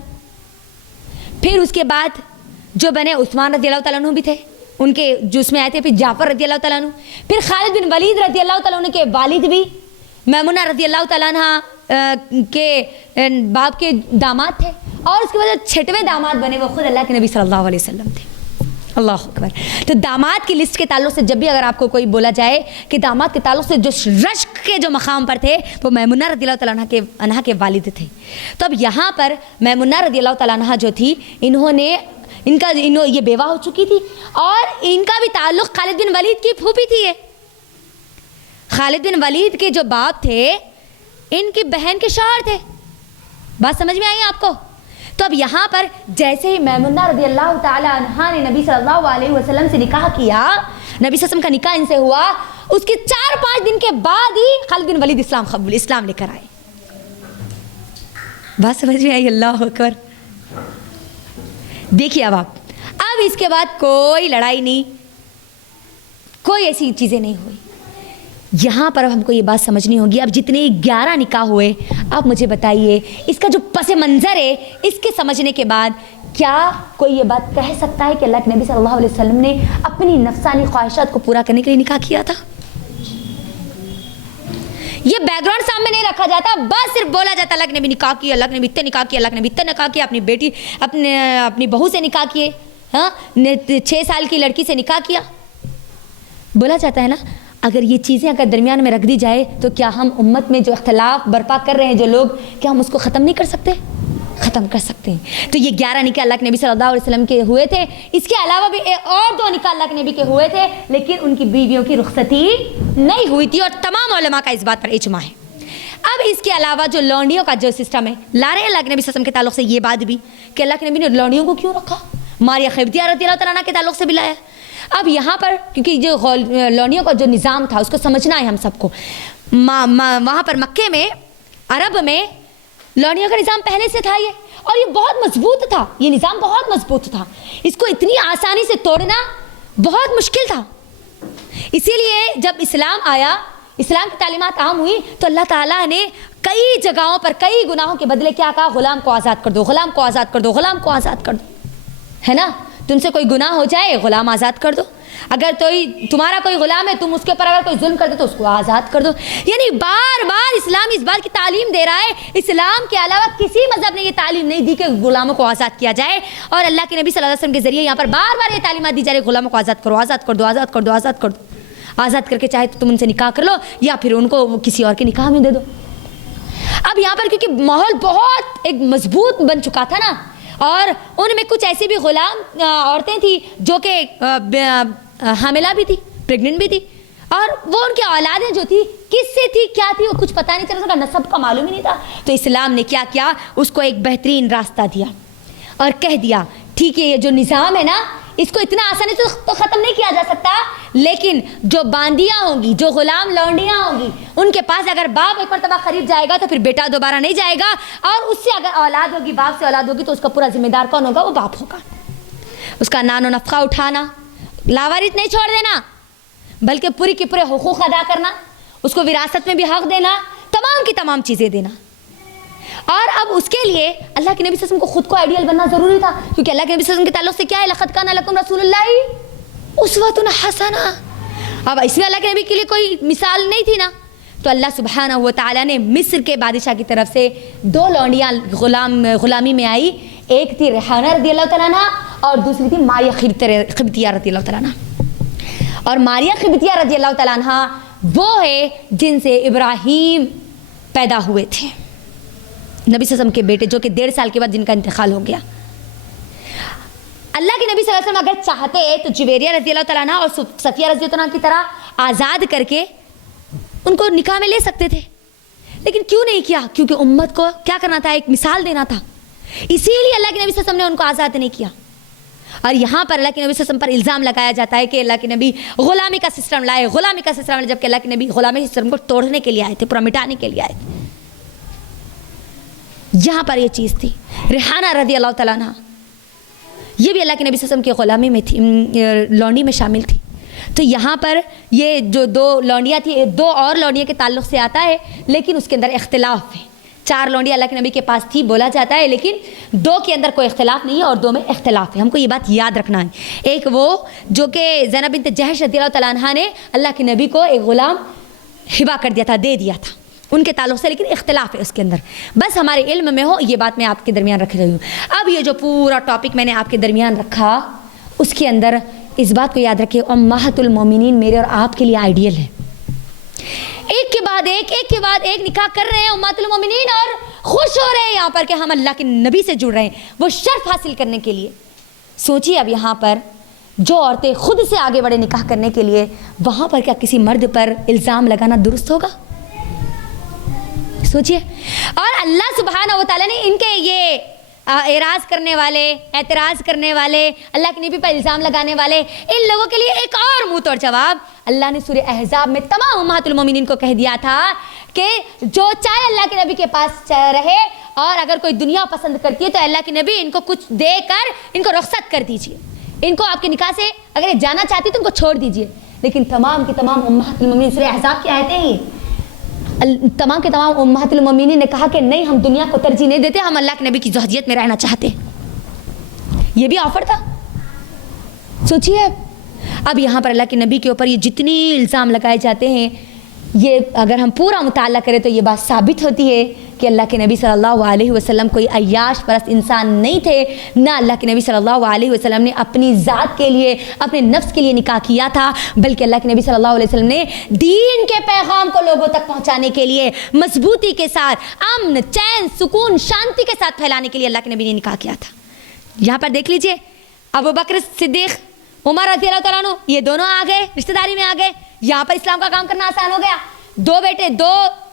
پھر اس کے بعد جو بنے عثمان رضی اللہ تعالیٰ عنہ بھی تھے، ان کے جو اس میں آئے تھے، پھر جعفر رضی اللہ تعالیٰ عنہ، پھر خالد بن ولید رضی اللہ تعالیٰ عنہ کے والد بھی میمونہ رضی اللہ تعالیٰ عنہ کے باپ کے داماد تھے، اور اس کے بعد 6ویں داماد بنے وہ خود اللہ کے نبی صلی اللہ علیہ وسلم تھے. اللہ اکبر. تو داماد کی لسٹ کے تعلق سے جب بھی اگر آپ کو کوئی بولا جائے کہ داماد کے تعلق سے جو رشک کے جو مقام پر تھے وہ میمونہ رضی اللہ تعالیٰ عنہ کے والد تھے. تو اب یہاں پر میمونہ رضی اللہ تعالیٰ عنہ جو تھی، یہ بیوہ ہو چکی تھی، اور ان کا بھی تعلق خالد بن ولید کی پھوپھی تھی. خالد بن ولید کے جو باپ تھے ان کی بہن کے شوہر تھے. بات سمجھ میں آئی آپ کو؟ تو اب یہاں پر جیسے ہی میمونہ رضی اللہ تعالیٰ عنہا نے نبی صلی اللہ علیہ وسلم سے نکاح کیا، نبی صلی اللہ علیہ وسلم کا نکاح ان سے ہوا، اس کے 4-5 دن کے بعد ہی خالد بن ولید اسلام لے کر آئے. بات سمجھ میں آئی؟ اللہ اکبر. دیکھیے اب اس کے بعد کوئی لڑائی نہیں، کوئی ایسی چیزیں نہیں ہوئی. یہاں پر اب ہم کو یہ بات سمجھنی ہوگی. اب جتنے 11 نکاح ہوئے، آپ مجھے بتائیے اس کا جو پس منظر ہے، اس کے سمجھنے کے بعد کیا کوئی یہ بات کہہ سکتا ہے کہ اللہ کے نبی صلی اللہ علیہ وسلم نے اپنی نفسانی خواہشات کو پورا کرنے کے لیے نکاح کیا تھا؟ یہ بیک گراؤنڈ سامنے نہیں رکھا جاتا، بس صرف بولا جاتا اللہ کے نبی نکاح کیا، اللہ کے نبی اتنے نکاح کیا، اللہ کے نبی اتنے نکاح کیا، اپنی بیٹی اپنی بہو سے نکاح کیے، 6 سال کی لڑکی سے نکاح کیا، بولا جاتا ہے نا. اگر یہ چیزیں اگر درمیان میں رکھ دی جائے تو کیا ہم امت میں جو اختلاف برپا کر رہے ہیں جو لوگ، کیا ہم اس کو ختم نہیں کر سکتے؟ ختم کر سکتے ہیں. تو یہ 11 نکاح اللہ کے نبی صلی اللہ علیہ وسلم کے ہوئے تھے. اس کے علاوہ بھی اور 2 نکاح اللہ کے نبی کے ہوئے تھے، لیکن ان کی بیویوں کی رخصتی نہیں ہوئی تھی، اور تمام علماء کا اس بات پر اجماع ہے. اب اس کے علاوہ جو لونڈیوں کا جو سسٹم ہے لا رہے ہیں اللہ کے نبی صلی اللہ علیہ وسلم کے تعلق سے یہ بات بھی کہ اللہ کے نبی نے لونڈیوں کو کیوں رکھا، ماریہ قبطیہ رضی اللہ تعالیٰ عنہ کے تعلق سے بھی لایا۔ اب یہاں پر کیونکہ جو لونڈیوں کا جو نظام تھا اس کو سمجھنا ہے ہم سب کو، وہاں پر مکے میں عرب میں لونڈیوں کا نظام پہلے سے تھا یہ، اور یہ بہت مضبوط تھا، یہ نظام بہت مضبوط تھا، اس کو اتنی آسانی سے توڑنا بہت مشکل تھا۔ اسی لیے جب اسلام آیا، اسلام کی تعلیمات عام ہوئی تو اللہ تعالیٰ نے کئی جگہوں پر کئی گناہوں کے بدلے کیا کہا، غلام کو آزاد کر دو، غلام کو آزاد کر دو، غلام کو آزاد کر دو، ہے نا؟ تم سے کوئی گناہ ہو جائے غلام آزاد کر دو، اگر تمہارا کوئی غلام ہے تم اس کے اوپر اگر کوئی ظلم کر دو تو اس کو آزاد کر دو۔ یعنی بار بار اسلام اس بات کی تعلیم دے رہا ہے، اسلام کے علاوہ کسی مذہب نے یہ تعلیم نہیں دی کہ غلاموں کو آزاد کیا جائے، اور اللہ کے نبی صلی اللہ علیہ وسلم کے ذریعے یہاں پر بار بار یہ تعلیمات دی جا رہی ہے، غلاموں کو آزاد کرو، آزاد کر دو، آزاد کر دو، آزاد کر دو، آزاد کر کے چاہے تو تم ان سے نکاح کر لو یا پھر ان کو کسی اور کے نکاح میں دے دو۔ اب یہاں پر کیونکہ ماحول بہت ایک مضبوط بن چکا تھا نا، اور ان میں کچھ ایسی بھی غلام عورتیں تھیں جو کہ حاملہ بھی تھی، پریگننٹ بھی تھی، اور وہ ان کی اولادیں جو تھی کس سے تھی کیا تھی وہ کچھ پتہ نہیں چل رہا تھا، نسب کا معلوم ہی نہیں تھا، تو اسلام نے کیا کیا، اس کو ایک بہترین راستہ دیا اور کہہ دیا ٹھیک ہے یہ جو نظام ہے نا اس کو اتنا آسانی سے تو ختم نہیں کیا جا سکتا، لیکن جو باندیاں ہوں گی، جو غلام لونڈیاں ہوں گی، ان کے پاس اگر باپ ایک مرتبہ خرید جائے گا تو پھر بیٹا دوبارہ نہیں جائے گا، اور اس سے اگر اولاد ہوگی، باپ سے اولاد ہوگی تو اس کا پورا ذمہ دار کون ہوگا؟ وہ باپ ہوگا۔ اس کا نان و نفقہ اٹھانا، لاوارث نہیں چھوڑ دینا بلکہ پوری کے پورے حقوق ادا کرنا، اس کو وراثت میں بھی حق دینا، تمام کی تمام چیزیں دینا۔ اور اب اس کے لیے اللہ کے نبی صلی اللہ علیہ وسلم کو خود کو آئیڈیل بننا ضروری تھا، کیونکہ اللہ کے نبی صلی اللہ علیہ وسلم کے تعلق سے کیا ہے، لقد کان لکم رسول اللہ اسوۃ حسنہ۔ اب اس میں اللہ کے نبی کے لیے کوئی مثال نہیں تھی نا، تو اللہ سبحانہ و تعالیٰ نے مصر کے بادشاہ کی طرف سے 2 لونڈیاں غلامی میں آئی، ایک تھی ریحانہ رضی اللہ تعالیٰ عنہ اور دوسری تھی ماریہ قبطیہ رضی اللہ تعالیٰ عنہ۔ اور ماریہ قبطیہ رضی اللہ تعالیٰ عنہ وہ ہے جن سے ابراہیم پیدا ہوئے تھے، نبی صلی اللہ علیہ وسلم کے بیٹے، جو کہ 1.5 سال کے بعد جن کا انتقال ہو گیا۔ اللہ کے نبی صلی اللہ علیہ وسلم اگر چاہتے تو جویریہ رضی اللہ تعالیٰ عنہ اور صفیہ رضی اللہ عنہ کی طرح آزاد کر کے ان کو نکاح میں لے سکتے تھے، لیکن کیوں نہیں کیا؟ کیونکہ امت کو کیا کرنا تھا؟ ایک مثال دینا تھا، اسی لیے اللہ کے نبی صلی اللہ علیہ وسلم نے ان کو آزاد نہیں کیا۔ اور یہاں پر اللہ کے نبی صلی اللہ علیہ وسلم پر الزام لگایا جاتا ہے کہ اللہ کے نبی غلامی کا سسٹم لائے، غلامی کا سسٹم لائے، جبکہ اللہ کے نبی غلامی کے سسٹم کو توڑنے کے لیے آئے تھے، پورا مٹانے کے لیے آئے تھے۔ یہاں پر یہ چیز تھی۔ ریحانہ رضی اللہ تعالیٰ عنہ یہ بھی اللہ کے نبی صلی اللہ علیہ وسلم کی غلامی میں تھی، لونڈی میں شامل تھی۔ تو یہاں پر یہ جو 2 لونڈیاں تھیں، 2 اور لونڈیاں کے تعلق سے آتا ہے، لیکن اس کے اندر اختلاف ہے۔ 4 لونڈیاں اللہ کے نبی کے پاس تھی بولا جاتا ہے، لیکن 2 کے اندر کوئی اختلاف نہیں ہے اور 2 میں اختلاف ہے۔ ہم کو یہ بات یاد رکھنا ہے۔ ایک وہ جو کہ زینب بنت جحش رضی اللہ تعالیٰ عنہ نے اللہ کے نبی کو ایک غلام ہبا کر دیا تھا، دے دیا تھا، ان کے تعلق سے، لیکن اختلاف ہے اس کے اندر، بس ہمارے علم میں ہو یہ بات میں آپ کے درمیان رکھ رہی ہوں۔ اب یہ جو پورا ٹاپک میں نے آپ کے درمیان رکھا، اس کے اندر اس بات کو یاد رکھیں، امہات المومنین میرے اور آپ کے لیے آئیڈیل ہے۔ ایک کے بعد ایک نکاح کر رہے ہیں امہات المومنین اور خوش ہو رہے ہیں یہاں پر کہ ہم اللہ کے نبی سے جڑ رہے ہیں، وہ شرف حاصل کرنے کے لیے۔ سوچیے اب یہاں پر جو عورتیں خود سے آگے بڑھے نکاح کرنے کے لیے، وہاں پر کیا کسی مرد پر الزام لگانا درست ہوگا؟ سوچئے۔ اور اللہ سبحانہ و تعالیٰ نے ان کے یہ اعراض کرنے والے، اعتراض کرنے والے، اللہ کے نبی پر الزام لگانے والے، ان لوگوں کے لیے ایک اور منہ توڑ جواب اللہ نے سورہ احزاب میں تمام امہات المومنین کو کہہ دیا تھا کہ جو چاہے اللہ کے نبی کے پاس رہے، اور اگر کوئی دنیا پسند کرتی ہے تو اللہ کے نبی ان کو کچھ دے کر ان کو رخصت کر دیجئے، ان کو آپ کے نکاح سے اگر یہ جانا چاہتی تو ان کو چھوڑ دیجئے۔ لیکن تمام کی تمام امہات المومنین، سورہ احزاب کی آیتیں ہیں، تمام کے تمام امہات المومنین نے کہا کہ نہیں، ہم دنیا کو ترجیح نہیں دیتے، ہم اللہ کے نبی کی زوجیت میں رہنا چاہتے۔ یہ بھی آفر تھا۔ سوچیے اب یہاں پر اللہ کے نبی کے اوپر یہ جتنی الزام لگائے جاتے ہیں، یہ اگر ہم پورا مطالعہ کریں تو یہ بات ثابت ہوتی ہے کہ اللہ کے نبی صلی اللہ علیہ وسلم کوئی عیاش پرست انسان نہیں تھے، نہ اللہ کے نبی صلی اللہ علیہ وسلم نے اپنی ذات کے لیے، اپنے نفس کے لیے نکاح کیا تھا، بلکہ اللہ کے نبی صلی اللہ علیہ وسلم نے دین کے پیغام کو لوگوں تک پہنچانے کے لیے مضبوطی کے ساتھ، امن، چین، سکون، شانتی کے ساتھ پھیلانے کے لیے اللہ کے نبی نے نکاح کیا تھا۔ یہاں پر دیکھ لیجئے، ابو بکر صدیق، عمر رضی اللہ تعالیٰ عنہ، یہ دونوں آ گئے، رشتہ داری میں آ گئے، یہاں پر اسلام کا کام کرنا آسان ہو گیا۔ 2 بیٹے، 2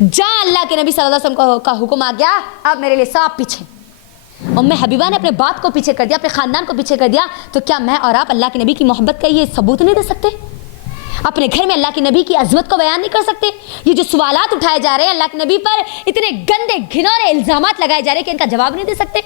جہاں اللہ کے نبی صلی اللہ علیہ وسلم کا حکم آ گیا اب میرے لیے سب پیچھے. حبیبہ نے اپنے باپ کو پیچھے کر دیا, اپنے خاندان کو پیچھے کر دیا, تو کیا میں اور آپ اللہ کے نبی کی محبت کا یہ ثبوت نہیں دے سکتے؟ اپنے گھر میں اللہ کے نبی کی عظمت کو بیان نہیں کر سکتے؟ یہ جو سوالات اٹھائے جا رہے ہیں اللہ کے نبی پر, اتنے گندے گھنونے الزامات لگائے جا رہے ہیں کہ ان کا جواب نہیں دے سکتے.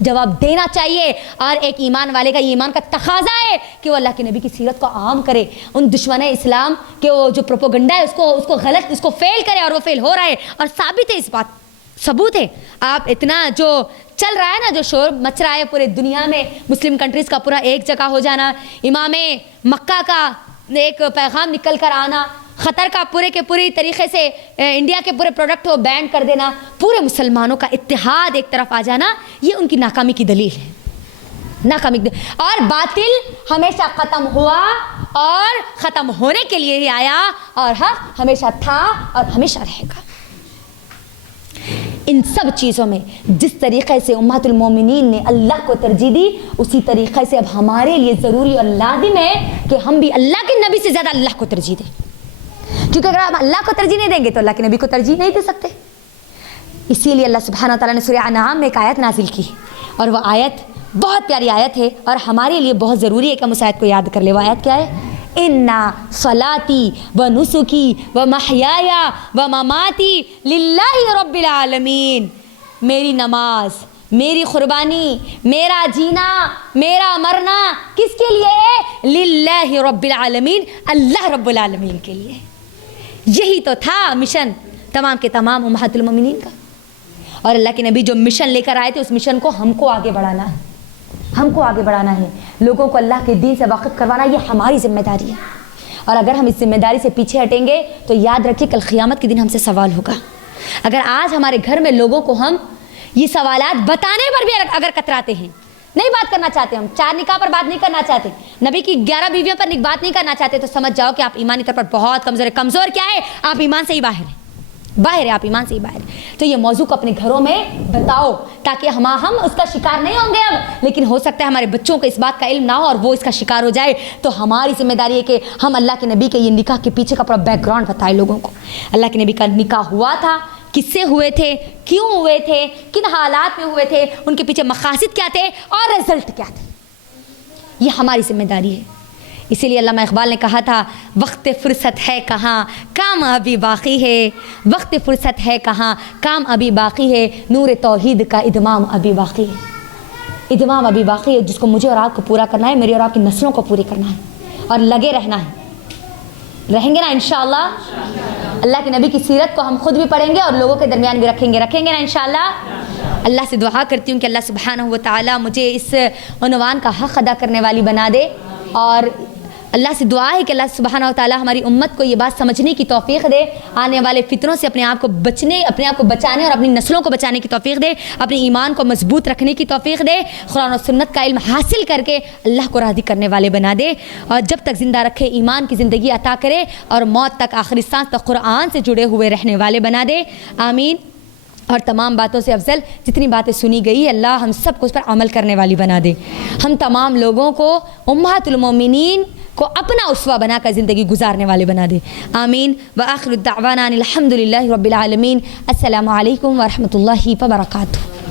جواب دینا چاہیے. اور ایک ایمان والے کا ایمان کا تقاضا ہے کہ وہ اللہ کے نبی کی سیرت کو عام کرے. ان دشمن اسلام کے وہ جو پروپوگنڈا ہے اس کو غلط, اس کو فیل کرے, اور وہ فیل ہو رہا ہے اور ثابت ہے, اس بات ثبوت ہے. آپ اتنا جو چل رہا ہے نا, جو شور مچ رہا ہے پورے دنیا میں, مسلم کنٹریز کا پورا ایک جگہ ہو جانا, امام مکہ کا ایک پیغام نکل کر آنا, خطر کا پورے کے پوری طریقے سے انڈیا کے پورے پروڈکٹ کو بین کر دینا, پورے مسلمانوں کا اتحاد ایک طرف آ جانا, یہ ان کی ناکامی کی دلیل ہے. ناکامی کی دلیل. اور باطل ہمیشہ ختم ہوا اور ختم ہونے کے لیے ہی آیا, اور حق ہمیشہ تھا اور ہمیشہ رہے گا. ان سب چیزوں میں جس طریقے سے امت المومنین نے اللہ کو ترجیح دی, اسی طریقے سے اب ہمارے لیے ضروری اور لازم ہے کہ ہم بھی اللہ کے نبی سے زیادہ اللہ کو ترجیح دیں. کیونکہ اگر ہم اللہ کو ترجیح نہیں دیں گے تو اللہ کے نبی کو ترجیح نہیں دے سکتے. اسی لیے اللہ سبحانہ وتعالیٰ نے سورہ انعام میں ایک آیت نازل کی, اور وہ آیت بہت پیاری آیت ہے اور ہمارے لیے بہت ضروری ہے کہ ہم اس آیت کو یاد کر لیں. وہ آیت کیا ہے؟ اِنَّ صَلَاتِي وَنُسُكِي وَمَحْيَايَ وَمَمَاتِي لِلَّهِ رَبِّ الْعَالَمِينَ. میری نماز, میری قربانی, میرا جینا, میرا مرنا کس کے لیے ہے؟ للہ رب العالمین, اللہ رب العالمین کے لیے. یہی تو تھا مشن تمام کے تمام امہات المومنین کا. اور اللہ کے نبی جو مشن لے کر آئے تھے, اس مشن کو ہم کو آگے بڑھانا ہے, ہم کو آگے بڑھانا ہے. لوگوں کو اللہ کے دین سے واقف کروانا, یہ ہماری ذمہ داری ہے. اور اگر ہم اس ذمہ داری سے پیچھے ہٹیں گے تو یاد رکھیے کل قیامت کے دن ہم سے سوال ہوگا. اگر آج ہمارے گھر میں لوگوں کو ہم یہ سوالات بتانے پر بھی اگر کتراتے ہیں, نہیں بات کرنا چاہتے, ہم 4 نکاح پر بات نہیں کرنا چاہتے, نبی کی 11 بیویوں پر بات نہیں کرنا چاہتے, تو سمجھ جاؤ کہ آپ ایمانی طور پر بہت کمزور ہے. کمزور کیا ہے؟ آپ ایمان سے ہی باہر ہیں, باہر ہے, آپ ایمان سے ہی باہر ہیں. تو یہ موضوع کو اپنے گھروں میں بتاؤ تاکہ ہم اس کا شکار نہیں ہوں گے اب, لیکن ہو سکتا ہے ہمارے بچوں کو اس بات کا علم نہ ہو اور وہ اس کا شکار ہو جائے. تو ہماری ذمہ داری ہے کہ ہم اللہ کے نبی کے یہ نکاح کے پیچھے کا پورا بیک گراؤنڈ بتائیں لوگوں کو. اللہ کے نبی کا نکاح ہوا تھا, کس سے ہوئے تھے, کیوں ہوئے تھے, کن حالات میں ہوئے تھے, ان کے پیچھے مقاصد کیا تھے اور رزلٹ کیا تھے. یہ ہماری ذمہ داری ہے. اسی لیے علامہ اقبال نے کہا تھا, وقت فرصت ہے کہاں کام ابھی باقی ہے, وقت فرصت ہے کہاں کام ابھی باقی ہے, نور توحید کا ادمام ابھی باقی ہے. ادمام ابھی باقی ہے جس کو مجھے اور آپ کو پورا کرنا ہے, میری اور آپ کی نسلوں کو پوری کرنا ہے, اور لگے رہنا ہے. رہیں گے نا انشاءاللہ. اللہ کے نبی کی سیرت کو ہم خود بھی پڑھیں گے اور لوگوں کے درمیان بھی رکھیں گے نا انشاءاللہ. اللہ سے دعا کرتی ہوں کہ اللہ سبحانہ و تعالیٰ مجھے اس عنوان کا حق ادا کرنے والی بنا دے, اور اللہ سے دعا ہے کہ اللہ سبحانہ و تعالیٰ ہماری امت کو یہ بات سمجھنے کی توفیق دے, آنے والے فتنوں سے اپنے آپ کو بچانے اور اپنی نسلوں کو بچانے کی توفیق دے, اپنے ایمان کو مضبوط رکھنے کی توفیق دے, قرآن و سنت کا علم حاصل کر کے اللہ کو راضی کرنے والے بنا دے, اور جب تک زندہ رکھے ایمان کی زندگی عطا کرے, اور موت تک آخری سانس تک قرآن سے جڑے ہوئے رہنے والے بنا دے. آمین. اور تمام باتوں سے افضل جتنی باتیں سنی گئی اللہ ہم سب کو اس پر عمل کرنے والی بنا دے. ہم تمام لوگوں کو امہات المومنین کو اپنا اسوہ بنا کر زندگی گزارنے والے بنا دے. آمین. وآخر الدعوانا الحمد للہ رب العالمین. السلام علیکم ورحمۃ اللہ وبرکاتہ.